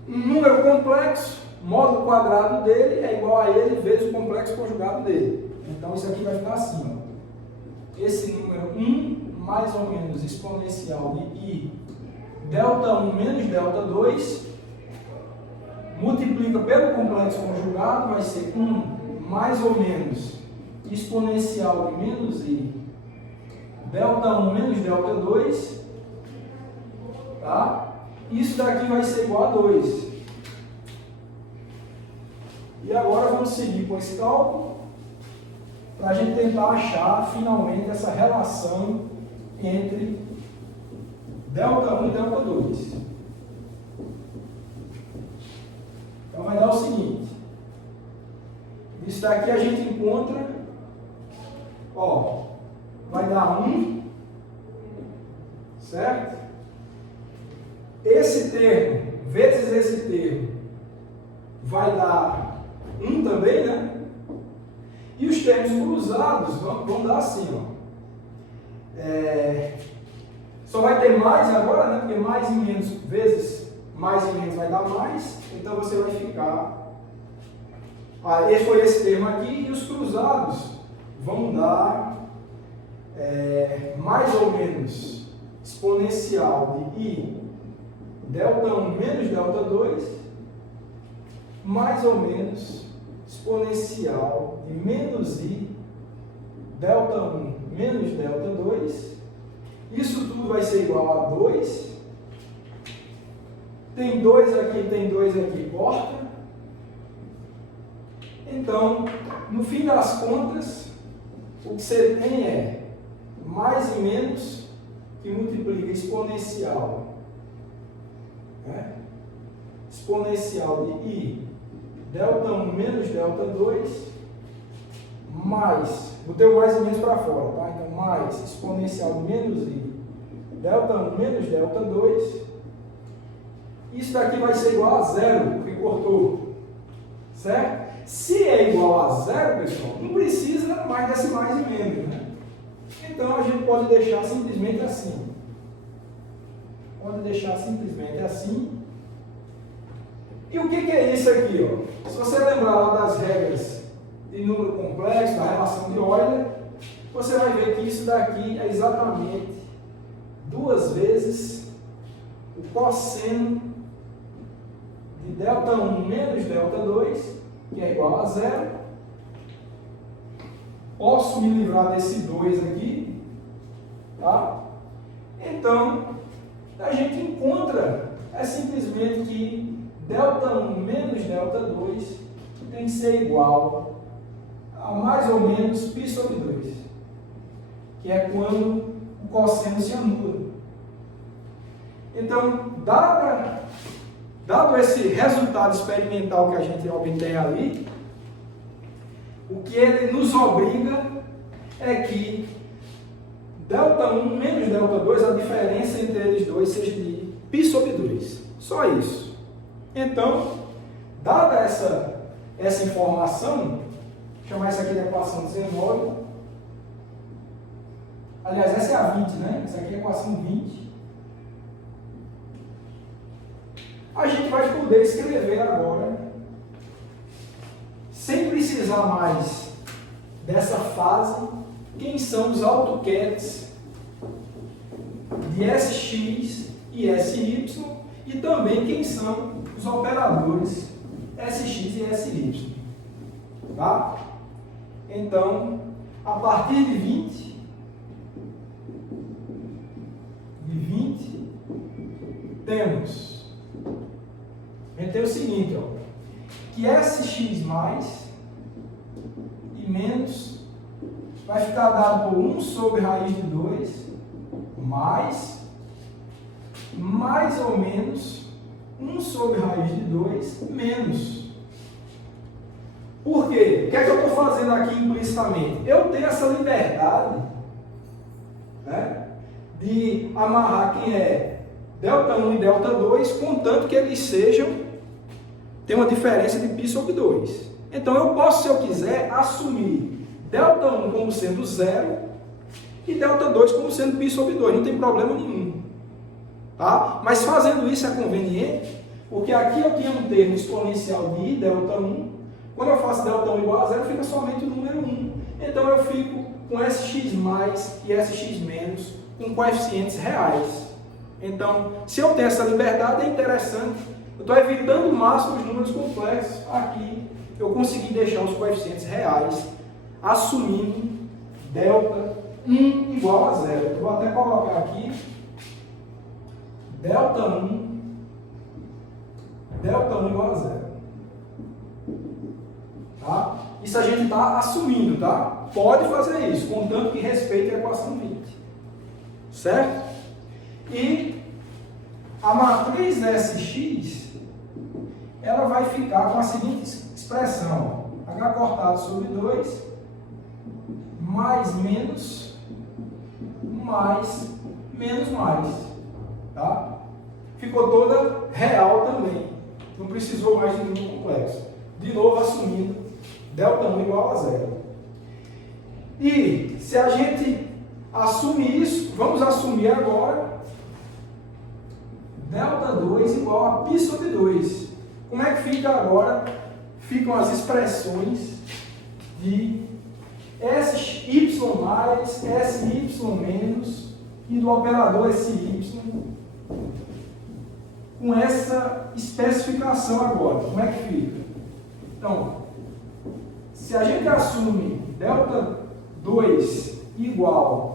um número complexo, módulo quadrado dele é igual a ele vezes o complexo conjugado dele. Então isso aqui vai ficar assim, ó. Esse número 1 mais ou menos exponencial de I ΔI menos ΔI2 multiplica pelo complexo conjugado, vai ser 1 mais ou menos exponencial de menos I ΔI menos ΔI2, tá? Isso daqui vai ser igual a 2. E agora vamos seguir com esse cálculo para a gente tentar achar finalmente essa relação entre ΔI e ΔI2. Então vai dar o seguinte. Isso daqui a gente encontra, ó, vai dar 1, certo? Esse termo vezes esse termo vai dar 1 também, né? E os termos cruzados vão dar assim, ó. Só vai ter mais agora, né? Porque mais e menos vezes mais e menos vai dar mais. Então você vai ficar... esse foi esse termo aqui. E os cruzados vão dar mais ou menos exponencial de I ΔI menos ΔI2 mais ou menos exponencial de menos I ΔI menos ΔI2. Isso tudo vai ser igual a 2. Tem 2 aqui, corta. Então, no fim das contas, o que você tem é mais e menos que multiplica exponencial, né? Exponencial de I ΔI menos ΔI2 mais, botei o mais e menos para fora, tá? Então, mais exponencial de menos I ΔI menos ΔI2. Isso daqui vai ser igual a 0, porque cortou, certo? Se é igual a 0, pessoal, não precisa mais desse mais e menos, né? Então, a gente pode deixar simplesmente assim. Pode deixar simplesmente assim. E o que é isso aqui, ó? Se você lembrar lá das regras de número complexo, da relação de Euler, você vai ver que isso daqui é exatamente 2 vezes o cosseno de ΔI menos ΔI2, que é igual a 0. Posso me livrar desse 2 aqui, tá? Então, a gente encontra, simplesmente que ΔI menos ΔI2 tem que ser igual a mais ou menos π sobre 2, que é quando o cosseno se anula. Então, dado esse resultado experimental que a gente obtém ali, o que ele nos obriga é que ΔI menos ΔI2, a diferença entre eles dois seja de π sobre 2. Só isso. Então, dada essa informação, vou chamar isso aqui de equação 19. Aliás, essa é a 20, né? Essa aqui é a equação 20. A gente vai poder escrever agora, sem precisar mais dessa fase, quem são os AutoCADs de SX e SY, e também quem são os operadores SX e SY. Tá? Então, a partir de 20, temos, a gente tem o seguinte, ó, que SX mais e menos, vai ficar dado por 1 sobre raiz de 2, mais ou menos 1 sobre raiz de 2 menos. Por quê? O que é que eu estou fazendo aqui implicitamente? Eu tenho essa liberdade, né, de amarrar quem é ΔI e ΔI, contanto que eles tenham uma diferença de π sobre 2. Então eu posso, se eu quiser, assumir ΔI como sendo 0 e ΔI como sendo π sobre 2. Não tem problema nenhum. Tá? Mas fazendo isso é conveniente, porque aqui eu tinha um termo exponencial de I, ΔI. Quando eu faço ΔI igual a 0, fica somente o número 1. Então eu fico com SX mais e SX menos com coeficientes reais. Então, se eu tenho essa liberdade, é interessante. Eu estou evitando o máximo os números complexos. Aqui eu consegui deixar os coeficientes reais, assumindo ΔI igual a 0. Eu vou até colocar aqui ΔI igual a 0. Tá? Isso a gente está assumindo, tá? Pode fazer isso, contanto que respeite a equação 20. Certo? E a matriz SX, ela vai ficar com a seguinte expressão: H cortado sobre 2, mais menos, mais, menos mais. Tá? Ficou toda real também. Não precisou mais de número complexo. De novo, assumindo ΔI igual a 0. E se a gente assume isso, vamos assumir agora ΔI igual a π sobre 2. Como é que fica agora? Ficam as expressões de SY mais, SY menos e do operador SY com essa especificação agora. Como é que fica? Então, se a gente assume ΔI igual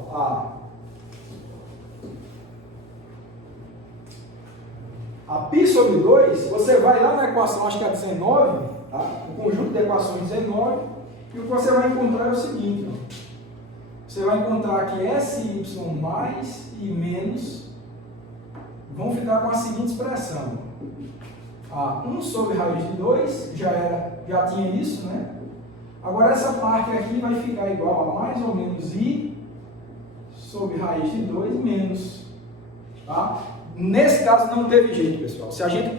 a π sobre 2, você vai lá na equação, acho que é a 19, tá? O conjunto de equações 19, e o que você vai encontrar é o seguinte: ó. Você vai encontrar que SY mais e menos vão ficar com a seguinte expressão: 1 sobre raiz de 2, já tinha isso, né? Agora essa parte aqui vai ficar igual a mais ou menos I sobre raiz de 2 menos. Tá? Nesse caso não teve jeito, pessoal. Se a gente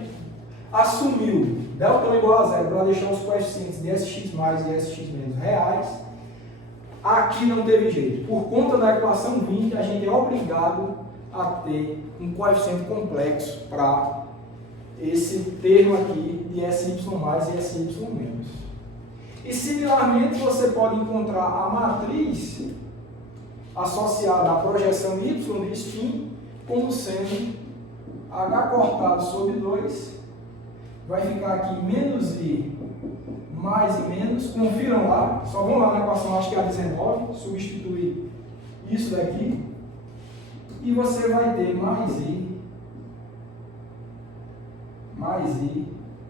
assumiu ΔI igual a 0 para deixar os coeficientes de SX mais e SX menos reais, aqui não teve jeito. Por conta da equação 20, a gente é obrigado a ter um coeficiente complexo para esse termo aqui de SY mais e SY menos. E similarmente você pode encontrar a matriz associada à projeção Y de spin como sendo H cortado sobre 2, vai ficar aqui menos I mais e menos, confiram lá, só vão lá na equação, acho que é a 19, substituir isso daqui, e você vai ter mais I,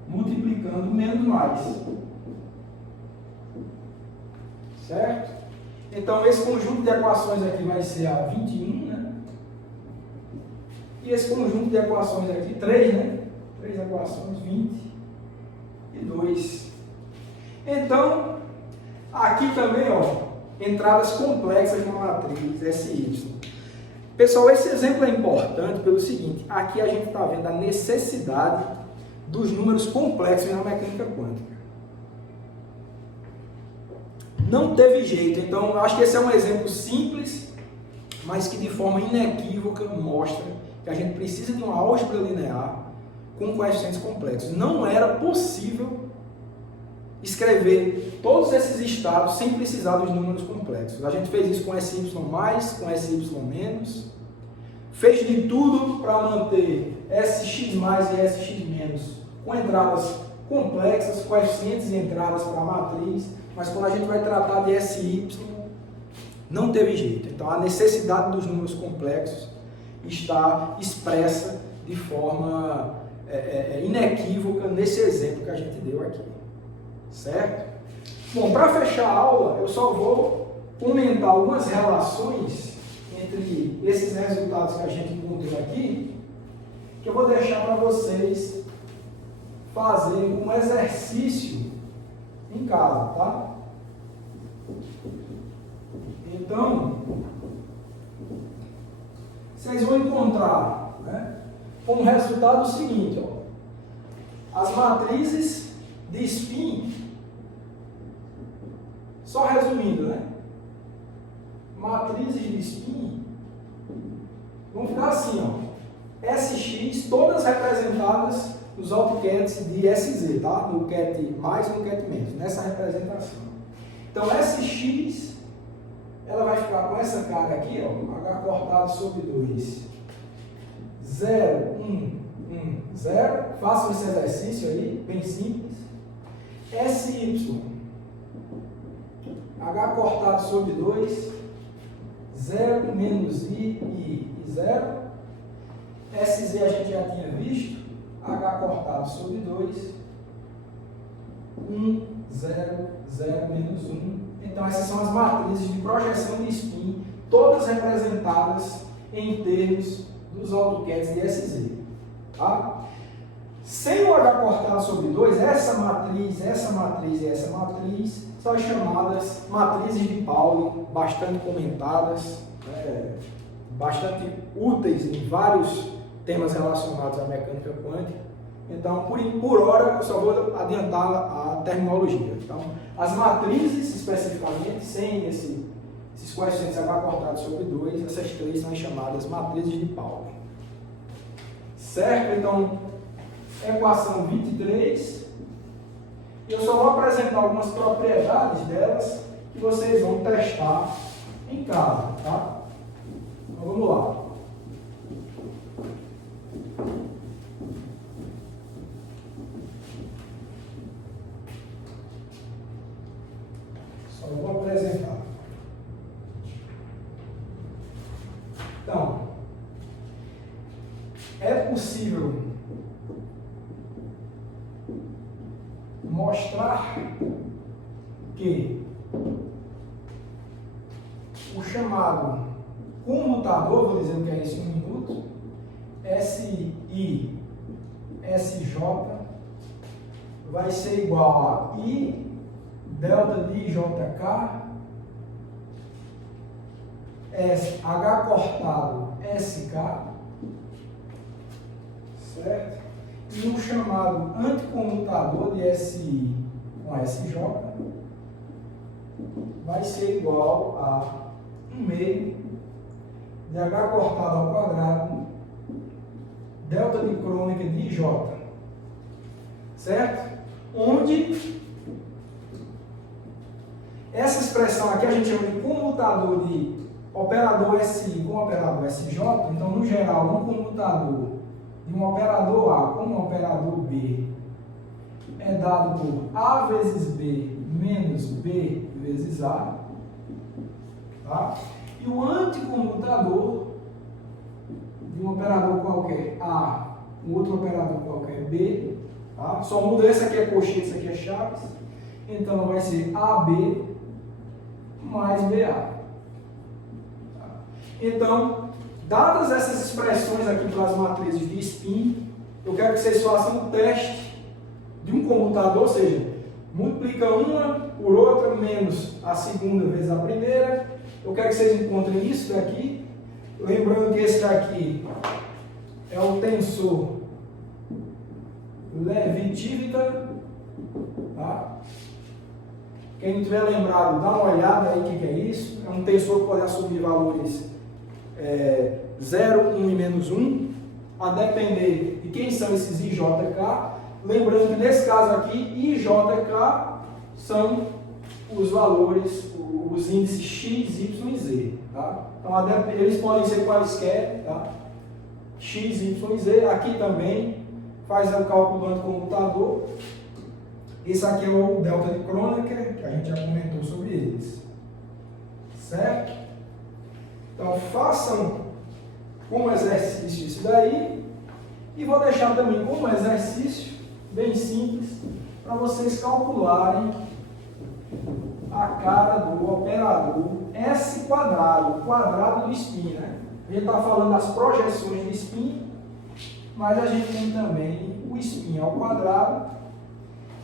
multiplicando menos mais. Certo? Então, esse conjunto de equações aqui vai ser a 21, né? E esse conjunto de equações aqui, 3, né? 3 equações, 22. Então, aqui também, ó, entradas complexas na matriz SY. Pessoal, esse exemplo é importante pelo seguinte: aqui a gente está vendo a necessidade dos números complexos na mecânica quântica. Não teve jeito, então eu acho que esse é um exemplo simples, mas que de forma inequívoca mostra que a gente precisa de uma álgebra linear com coeficientes complexos. Não era possível escrever todos esses estados sem precisar dos números complexos. A gente fez isso com SY mais, com SY menos, fez de tudo para manter SX mais e SX menos com entradas complexas, coeficientes e entradas para a matriz, mas quando a gente vai tratar de SY, não teve jeito. Então a necessidade dos números complexos está expressa de forma inequívoca nesse exemplo que a gente deu aqui. Certo? Bom, para fechar a aula, eu só vou comentar algumas relações entre esses resultados que a gente encontrou aqui, que eu vou deixar para vocês fazerem um exercício em casa, tá? Então, vocês vão encontrar, né, como resultado o seguinte, ó, as matrizes de spin, só resumindo, né? Matrizes de spin vão ficar assim, ó, SX, todas representadas nos AutoCADs de SZ, tá? No CAT mais e no CAT menos, nessa representação. Então, SX, ela vai ficar com essa cara aqui, ó, H cortado sobre 2, 0, 1, 1, 0. Façam esse exercício aí, bem simples. SY, H cortado sobre 2, 0, menos I, 0. SZ a gente já tinha visto, H cortado sobre 2, 1, 0, 0, menos 1. Então, essas são as matrizes de projeção de spin, todas representadas em termos dos AutoCADs de SZ. Tá? Sem o H cortado sobre 2, essa matriz e essa matriz são chamadas matrizes de Pauling, bastante comentadas, bastante úteis em vários temas relacionados à mecânica quântica. Então, por hora, eu só vou adiantar a terminologia. Então, as matrizes, especificamente, sem esses coeficientes H cortados sobre 2, essas três são chamadas matrizes de Pauling. Certo? Então, equação 23. Eu só vou apresentar algumas propriedades delas que vocês vão testar em casa, tá? Então, vamos lá. Só vou apresentar. Então, é possível mostrar que o chamado comutador, vou dizer o que é isso em um minuto, SI, SJ, vai ser igual a I delta de JK, H cortado SK, certo? E um chamado anticomutador de SI com SJ vai ser igual a 1 meio de H cortado ao quadrado delta de crônica de J, certo? Onde essa expressão aqui a gente chama de comutador de operador SI com operador SJ. Então, no geral, um comutador de um operador A com um operador B é dado por A vezes B menos B vezes A. Tá? E o anticomutador de um operador qualquer A, um outro operador qualquer B, tá? Só muda essa aqui é coxinha, essa aqui é chaves. Então, vai ser AB mais BA. Então, dadas essas expressões aqui para as matrizes de spin, eu quero que vocês façam um teste de um comutador, ou seja, multiplica uma por outra menos a segunda vezes a primeira. Eu quero que vocês encontrem isso daqui. Lembrando que esse daqui é o tensor Levi-Civita, tá? Quem não tiver lembrado, dá uma olhada aí o que é isso. É um tensor que pode assumir valores 0, 1 e menos 1, a depender de quem são esses IJK. Lembrando que nesse caso aqui, IJK são os valores, os índices X, Y e Z. Tá? Então, eles podem ser quaisquer, tá? X, Y e Z. Aqui também faz o cálculo do anticomutador. Esse aqui é o delta de Kronecker, que a gente já comentou sobre eles. Certo? Então, façam como exercício isso daí. E vou deixar também como exercício, bem simples, para vocês calcularem a cara do operador S quadrado, o quadrado do spin, né? A gente está falando das projeções de spin, mas a gente tem também o spin ao quadrado,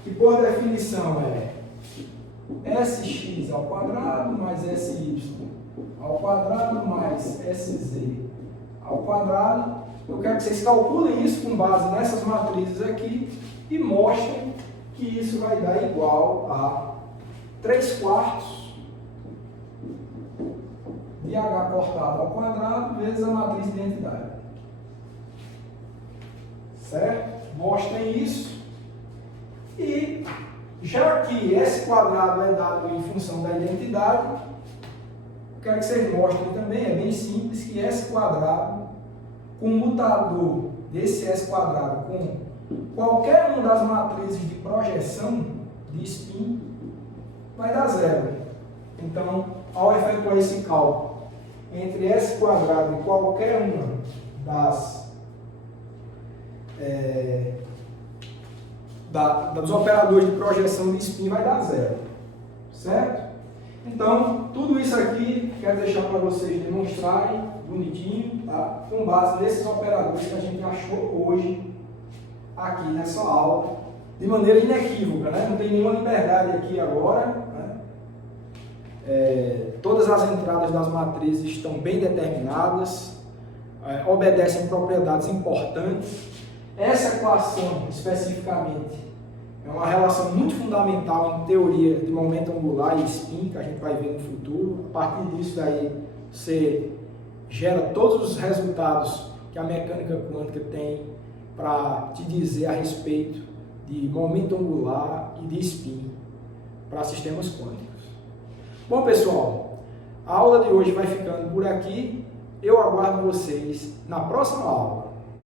que por definição é Sx ao quadrado mais Sy ao quadrado mais Sz ao quadrado. Eu quero que vocês calculem isso com base nessas matrizes aqui e mostrem que isso vai dar igual a 3/4 de H cortado ao quadrado vezes a matriz de identidade. Certo? Mostrem isso. E já que S quadrado é dado em função da identidade, eu quero que vocês mostrem também, é bem simples, que S quadrado, com o mutador desse S quadrado com qualquer uma das matrizes de projeção de spin, vai dar zero. Então, ao efetuar esse cálculo entre S quadrado e qualquer uma dos operadores de projeção de spin, vai dar zero. Certo? Então, tudo isso aqui quero deixar para vocês demonstrarem bonitinho, tá? Com base nesses operadores que a gente achou hoje aqui nessa aula, de maneira inequívoca, né? Não tem nenhuma liberdade aqui agora, né? Todas as entradas das matrizes estão bem determinadas, obedecem propriedades importantes. Essa equação, especificamente, é uma relação muito fundamental em teoria de momento angular e spin, que a gente vai ver no futuro. A partir disso daí, você gera todos os resultados que a mecânica quântica tem para te dizer a respeito de momento angular e de spin para sistemas quânticos. Bom, pessoal, a aula de hoje vai ficando por aqui. Eu aguardo vocês na próxima aula.